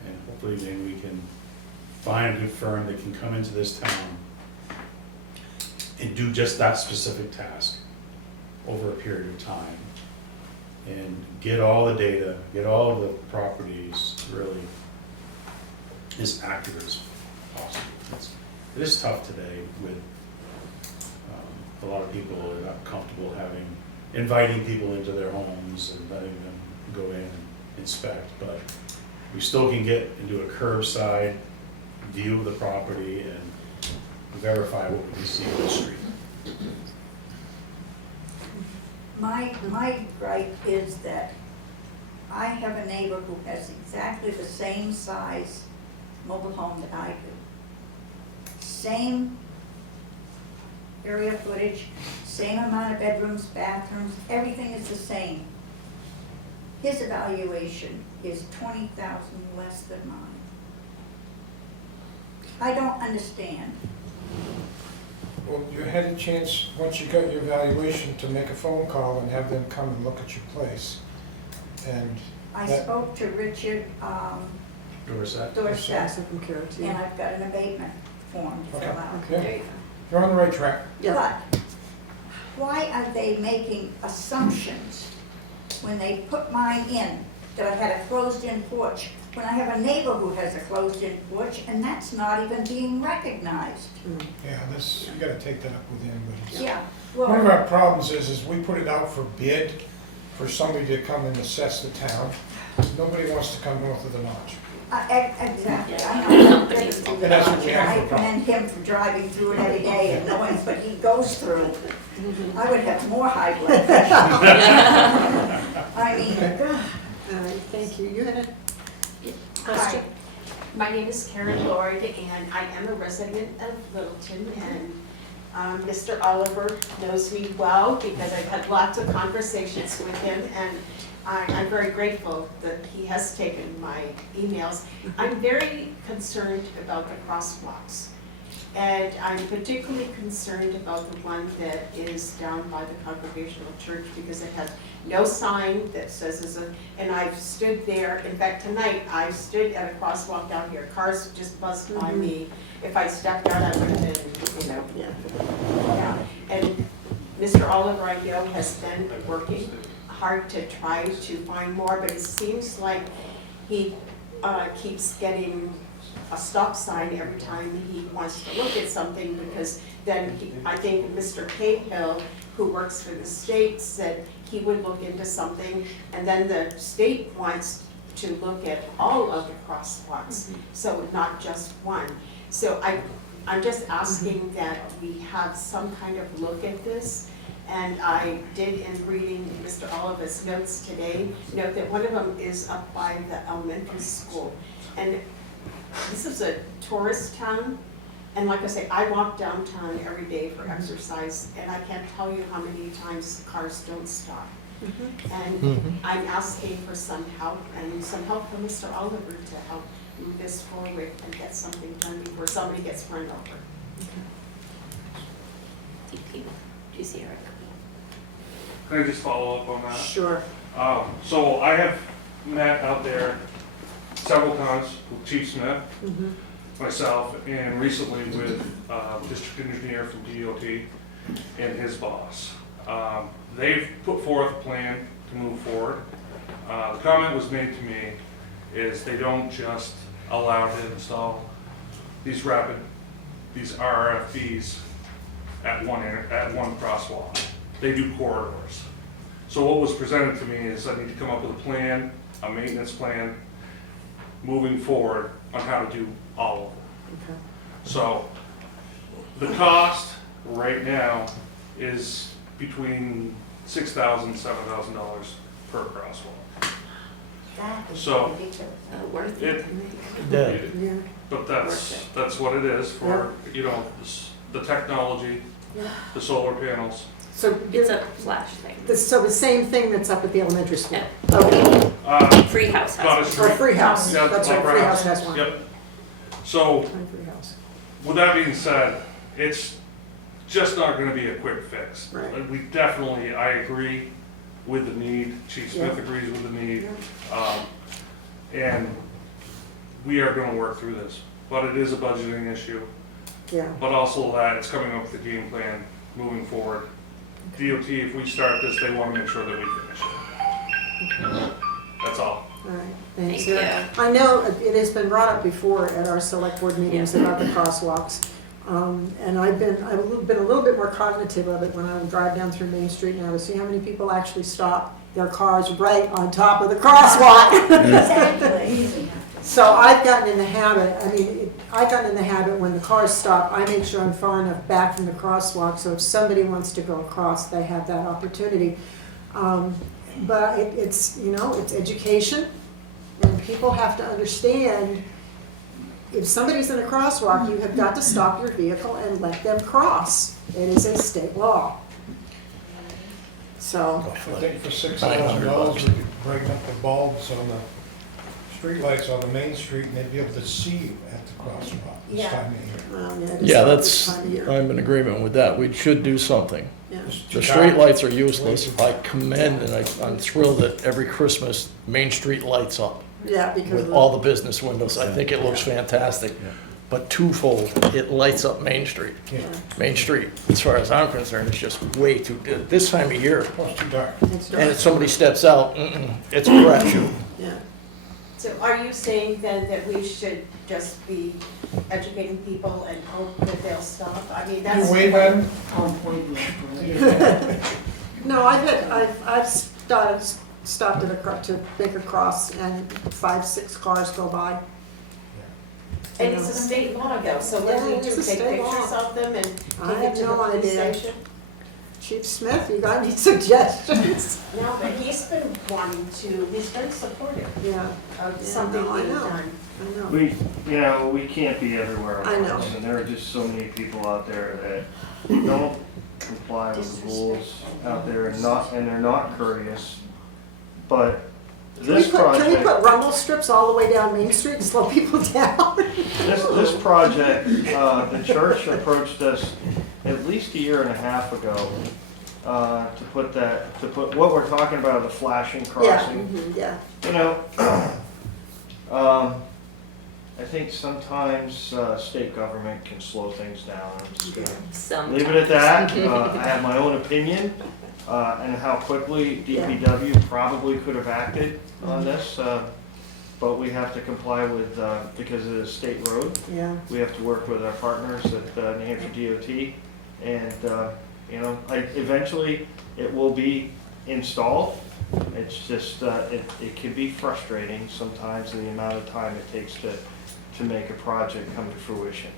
And hopefully then we can find a good firm that can come into this town and do just that specific task over a period of time and get all the data, get all of the properties really as accurate as possible. It is tough today with a lot of people are not comfortable inviting people into their homes and letting them go in and inspect, but we still can get and do a curbside view of the property and verify what we can see on the street. my gripe is that I have a neighbor who has exactly the same size mobile home that I do. Same area footage, same amount of bedrooms, bathrooms, everything is the same. His evaluation is $20,000 less than mine. I don't understand. Well, you had a chance, once you got your valuation, to make a phone call and have them come and look at your place. And I that- spoke to Richard Dorset. Dorset, From Carrollton. and I've got an abatement form to fill Okay. out. Yeah, There you go. you're on the right track. But why are they making assumptions when they put mine in, that I had a closed-in porch, when I have a neighbor who has a closed-in porch, and that's not even being recognized? Yeah, this, you gotta take that up with him, but it's. Yeah, One of well, our problems is we put it out for bid for somebody to come and assess the town. Nobody wants to come north of the notch. exactly, I Yeah. know. Companies do And that's what we I have for a problem. commend him for driving through it every day and knowing what he goes through. I would have more high blood pressure. I mean, God. All right, thank you. You had a Hi, question? my name is Karen Lord, and I am a resident of Littleton, and Mr. Oliver knows me well because I've had lots of conversations with him, and I'm very grateful that he has taken my emails. I'm very concerned about the crosswalks, and I'm particularly concerned about the one that is down by the Congregational Church because it has no sign that says it's a, and I've stood there, in fact, tonight, I stood at a crosswalk down here, cars just buzzed by me. If I stepped out, I would have been, you know. Yeah. And Mr. Oliver, I know, has been working hard to try to find more, but it seems like he keeps getting a stop sign every time he wants to look at something, because then I think Mr. Cahill, who works for the state, said he would look into something, and then the state wants to look at all of the crosswalks, so not just one. So I'm just asking that we have some kind of look at this. And I did, in reading Mr. Oliver's notes today, note that one of them is up by the elementary school. And this is a tourist town, and like I say, I walk downtown every day for exercise, and I can't tell you how many times cars don't stop. And I'm asking for some help, and some help from Mr. Oliver to help move this forward and get something done before somebody gets run over. DP, do you see Eric? Can I just follow up on that? Sure. So I have met out there several times with Chief Smith, myself, and recently with District Engineer from DOT and his boss. They've put forth a plan to move forward. The comment was made to me is they don't just allow to install these RFBs at one crosswalk. They do corridors. So what was presented to me is I need to come up with a plan, a maintenance plan, moving forward on how to do all of them. So the cost right now is between $6,000 and $7,000 per crosswalk. That is So- ridiculous. Worth It- it. Yeah. But that's what it is for, you know, the technology, the solar panels. So It's a flash thing. so the same thing that's up at the elementary school? Yeah. Okay. Free house Cottage has Or Street. Free House, Yeah, that's right, Opera Free House. House has one. Yep. So Free House. with that being said, it's just not gonna be a quick fix. Right. We definitely, I agree with the need, Chief Smith Yeah. agrees with the need. And we are gonna work through this, but it is a budgeting issue. Yeah, But also that it's coming up with a game plan moving forward. DOT, if we start this, they wanna make sure that we finish it. That's all. all right, thanks. Thank you. I know it has been brought up before at our select board meetings about the crosswalks. And I've been a little bit more cognitive of it when I would drive down through Main Street and I would see how many people actually stop their cars right on top of the crosswalk. Exactly. So I've gotten in the habit, I've gotten in the habit when the cars stop, I make sure I'm far enough back from the crosswalk, so if somebody wants to go across, they have that opportunity. But it's, you know, it's education, and people have to understand, if somebody's in a crosswalk, you have got to stop your vehicle and let them cross. It is a state law. So, I think for $6,000, we could bring up the bulbs on the streetlights on the main street, and they'd be able to see you at the crosswalk this Yeah. time of year. well, yeah, it is Yeah, not this that's, time of year. I'm in agreement with that. We should do something. Yeah. Just The too dark. streetlights are useless. I commend and I'm thrilled that every Christmas, Main Street lights up Yeah, because with of all the business windows. I think it looks fantastic. But twofold, it lights up Main Street. Yeah, Main Street, as far as I'm concerned, is just way too, this time of year, well, it's too dark. it's and dark. if somebody steps out, it's a crapshoot. Yeah. So are you saying then that we should just be educating people and hope that they'll stop? I mean, that's. You wave at them, On point, yeah. No, I've stopped at to make a cross, and 5, 6 cars go by. And it's a state law though, so what do we Yeah, do, it's a take state law. pictures of them and I take it have to the no police idea. station? Chief Smith, you got any suggestions? No, but he's been wanting to, he's been supportive Yeah, of Yeah, something no, I being know. done. I know. We, you know, we can't be everywhere. I know. And there are just so many people out there that don't comply with the rules out there and they're not courteous. But Can this we put project, rumble strips all the way down Main Street and slow people down? this project, the church approached us at least a year and a half ago, to put what we're talking about, the flashing Yeah, crossing. yeah. You know, I think sometimes, state government can slow things down. I'm just gonna leave it at that. I have my own opinion, and how quickly DPW probably could have acted on this, but we have to comply with, because it is a state road, Yeah. we have to work with our partners at New Hampshire DOT, and, you know, eventually it will be installed. It's just, it can be frustrating sometimes, the amount of time it takes to make a project come to fruition.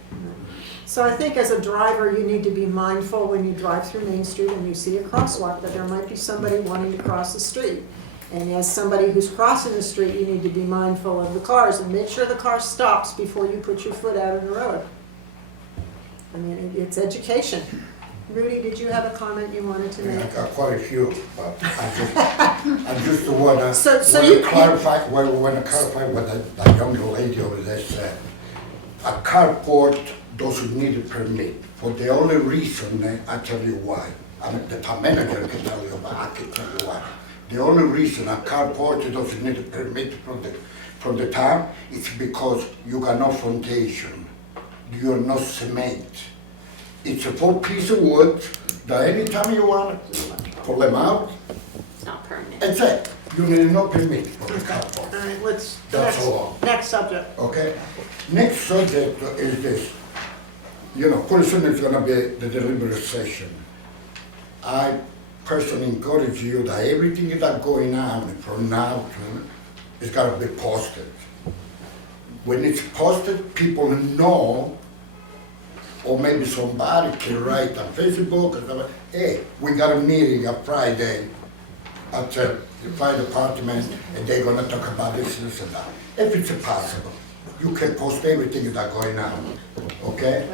So I think as a driver, you need to be mindful when you drive through Main Street and you see a crosswalk, that there might be somebody wanting to cross the street. And as somebody who's crossing the street, you need to be mindful of the cars and make sure the car stops before you put your foot out in the road. I mean, it's education. Rudy, did you have a comment you wanted to Yeah, make? I got quite a few, but I just wanna, So you- clarify what the young lady over there said. A carport doesn't need a permit, for the only reason, I tell you why. I mean, the town manager can tell you, but I can tell you why. The only reason a carport doesn't need a permit from the town is because you got no foundation, you're not cement. It's a full piece of wood that anytime you want to pull them out, It's not permanent. that's it. You need no permit for the carport, All right, let's, That's all. next subject. okay? Next subject is this. You know, pretty soon it's gonna be the deliberate session. I personally encourage you that everything that's going on from now to, is gotta be posted. When it's posted, people know, or maybe somebody can write on Facebook, or something, hey, we got a meeting on Friday at the fire department, and they're gonna talk about this and that. If it's possible, you can post everything that's going on, okay?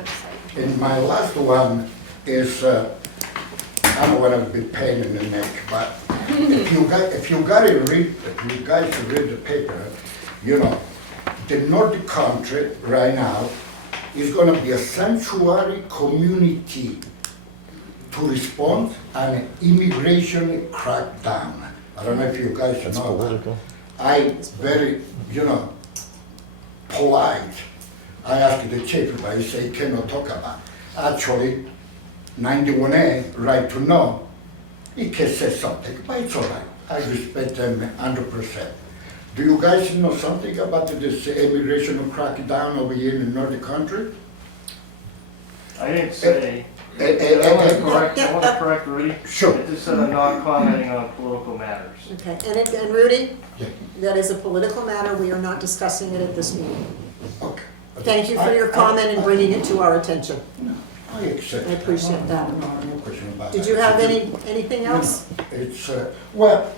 And my last one is, I don't wanna be pain in the neck, but if you guys read the paper, you know, the Nordic country right now is gonna be a sanctuary community to respond an immigration crackdown. I don't know if you guys That's know that. political. I very, polite. I asked the chief, but he said he cannot talk about. Actually, 91A, right to know, he can say something, but it's all right. I respect him 100%. Do you guys know something about this immigration crackdown over here in the Nordic country? I didn't say, I Eh, want to correct Rudy. Sure. I just said I'm not commenting on political matters. Okay, and Rudy, Yeah. that is a political matter, we are not discussing it at this meeting. Okay. Thank you for your comment and bringing it to our attention. I accept. I appreciate that. No question about Did that. you have anything else? It's, well,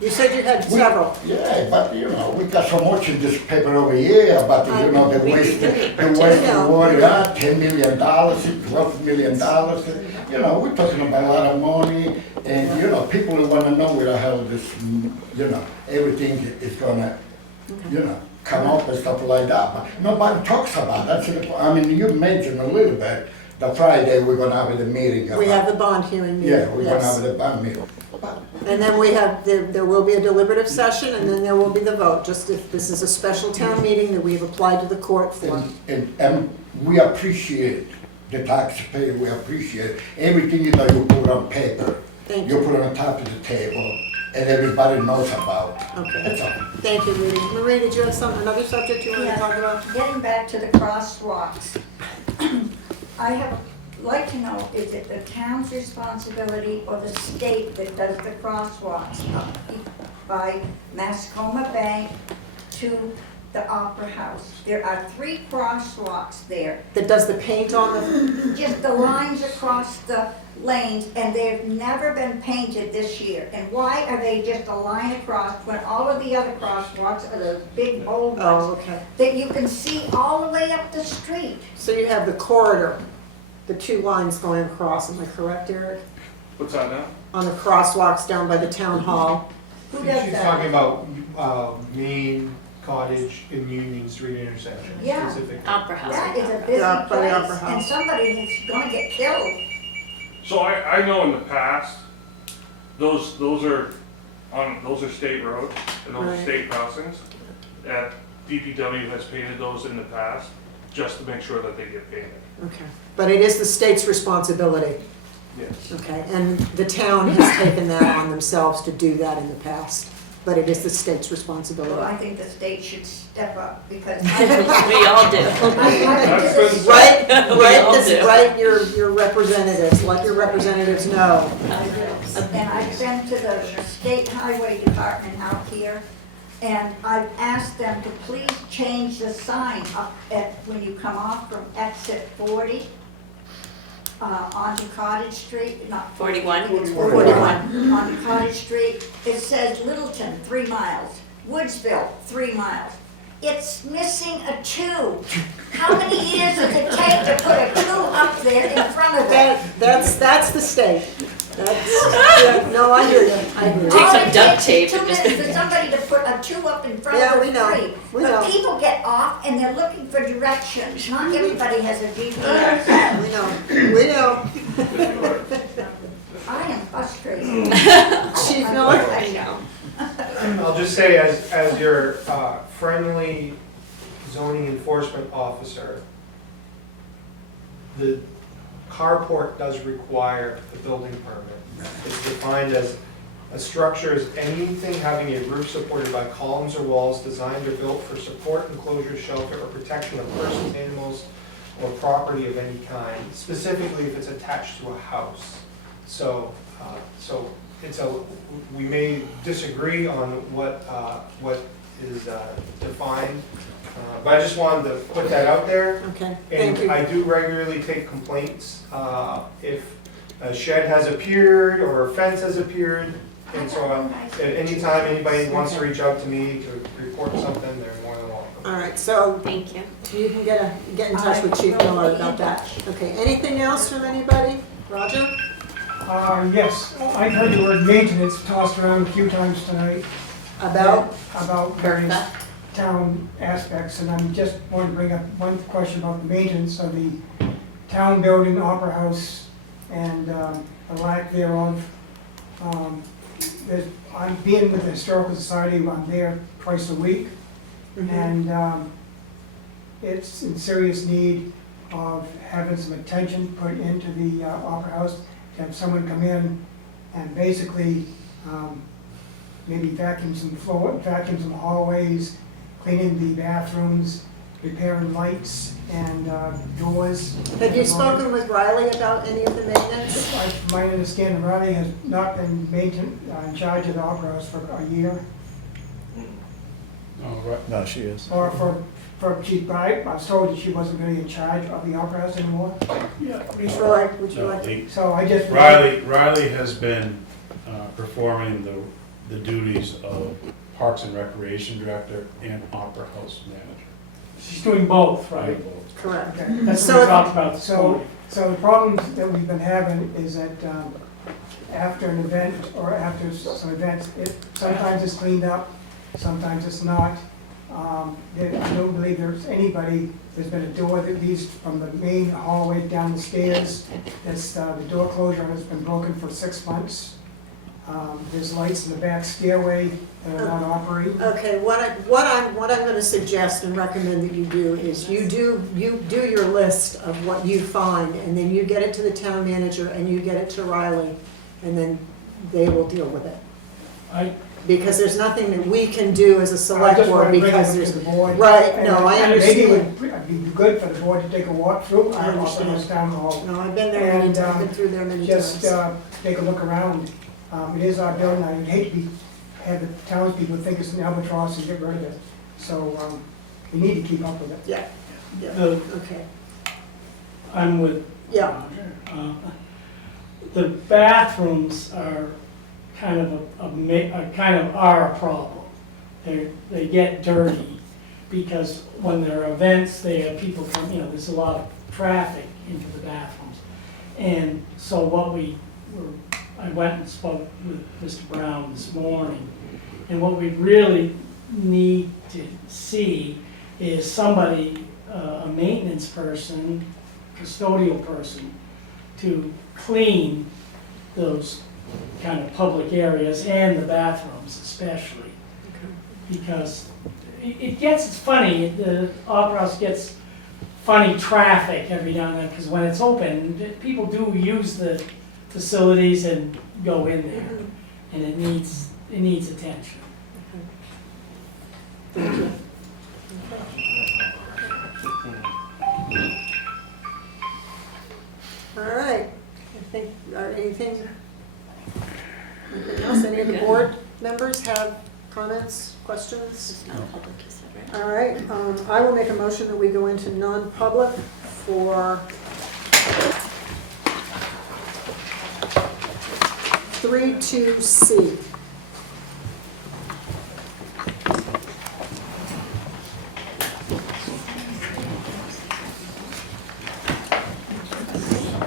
You said you had we- several. yeah, but you know, we got so much in this paper over here about, you know, the We waste, do the need waste to of know. water, $10 million, $12 million. You know, we're talking about a lot of money, and, you know, people wanna know where the hell this, you know, everything is gonna, you know, come up and stuff like that, but nobody talks about it. I mean, you mentioned a little bit, the Friday, we're gonna have the meeting. We about- have the bond hearing meeting. Yeah, we're gonna yes. have the band meeting. And then we have, there will be a deliberative session, and then there will be the vote, just if this is a special town meeting that we've applied to the court for. And we appreciate the taxpayer, we appreciate everything that you put on paper. Thank You you. put on top of the table, and everybody knows about. Okay. That's all. Thank you, Rudy. Marie, did you have another subject you wanted to Yeah. talk about? Getting back to the crosswalks, I have, like to know, is it the town's responsibility or the state that does the crosswalks up by Mascoma Bank to the Opera House? There are 3 crosswalks there, That does the paint on the, just the lines across the lanes, and they've never been painted this year. And why are they just a line across when all of the other crosswalks are those big bold oh, ones okay. that you can see all the way up the street? So you have the corridor, the 2 lines going across, am I correct, Eric? What's that now? On the crosswalks down by the town hall. Who does She's that? talking about Main Cottage and Union Street intersection Yeah. specifically. Opera House. That is a Yeah, busy by the Opera place, and House. somebody is gonna get killed. So I know in the past, those are state roads and those are Right. state crossings. That DPW has painted those in the past, just to make sure that they get painted. Okay. But it is the state's responsibility, Yes. okay? And the town has taken that on themselves to do that in the past, but it is the state's Well, responsibility. I think the state should step up, because We all do. That's been- Right, We all do. right, your representatives, let your representatives know. And I've been to the state highway department out here, and I've asked them to please change the sign up at, when you come off from exit 40, onto Cottage Street, not 41? I think it's 41. On Cottage Street, it says Littleton, 3 miles, Woodsville, 3 miles. It's missing a 2. How many years does it take to put a 2 up there in front of it? That's the state. That's, yeah, no, I hear you, I hear you. Take some All it duct takes tape is 2 and just- minutes for somebody to put a 2 up in front Yeah, of we a know. 3. We But know. people get off and they're looking for directions. Not everybody has a GPS. We know. I am frustrated. Chief Miller? I know. I'll just say, as your friendly zoning enforcement officer, the carport does require the building permit. It's defined as a structure is anything having a roof supported by columns or walls designed or built for support, enclosure, shelter, or protection of persons, animals, or property of any kind, specifically if it's attached to a house. So it's we may disagree on what is defined, but I just wanted to put that out there. Okay, thank And you. I do regularly take complaints if a shed has appeared or a fence has appeared. And so at any time anybody wants to reach out to me to report something, they're more than welcome. All right, so Thank you. you can get in touch with Chief Miller about that. Okay, anything else from anybody? Roger? Yes, I've heard the word maintenance tossed around a few times tonight. About? About various Bertha? town aspects, and I just want to bring up one question about the maintenance of the town building, Opera House, and the lack thereof. I'm being with the Historical Society, I'm there twice a week, and it's in serious need of having some attention put into the Opera House, to have someone come in and basically maybe vacuum some floor, vacuum some hallways, cleaning the bathrooms, repairing lights and doors. Have you spoken with Riley about any of the maintenance? From my understanding, Riley has not been in charge of the Opera House for a year, Oh, right. No, she is. or for Chief Bright. I was told that she wasn't really in charge of the Opera House anymore. Troy, would you No, like to? he- So I just. Riley has been performing the duties of Parks and Recreation Director and Opera House Manager. She's doing both, right? Correct. Okay. That's So what we if- talked about this So, morning. so the problems that we've been having is that after an event or after some events, sometimes it's cleaned up, sometimes it's not. I don't believe there's there's been a door that leads from the main hallway down the stairs. The door closure has been broken for 6 months. There's lights in the back stairway that are not operating. Okay, what I'm gonna suggest and recommend that you do is you do your list of what you find, and then you get it to the town manager and you get it to Riley, and then they will deal with it. Because there's nothing that we can do as a select board because there's, right, no, I Maybe it understand. would be good for the board to take a walk through. I understand. Opera House Town Hall. No, I've been there many And, times, I've been through there many Just times. take a look around. It is our building. I would hate to have the townspeople think it's an albatross and get rid of it. So we need to keep up with it. Yeah, yeah, The- okay, I'm with yeah, Roger. The bathrooms are kind of are a problem. They get dirty because when there are events, they have people come, there's a lot of traffic into the bathrooms. And so I went and spoke with Mr. Brown this morning, and what we really need to see is somebody, a maintenance person, custodial person, to clean those kind of public areas and the bathrooms especially. Because it's funny, the Opera House gets funny traffic every now and then, because when it's open, people do use the facilities and go in there, and it needs attention. all right. I think, anything else, any of the board members have comments, questions? It's not public, you said, right? All right, I will make a motion that we go into non-public for 3-2C.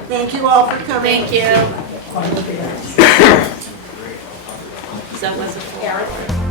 Thank you all for coming. Thank you. So was it Eric?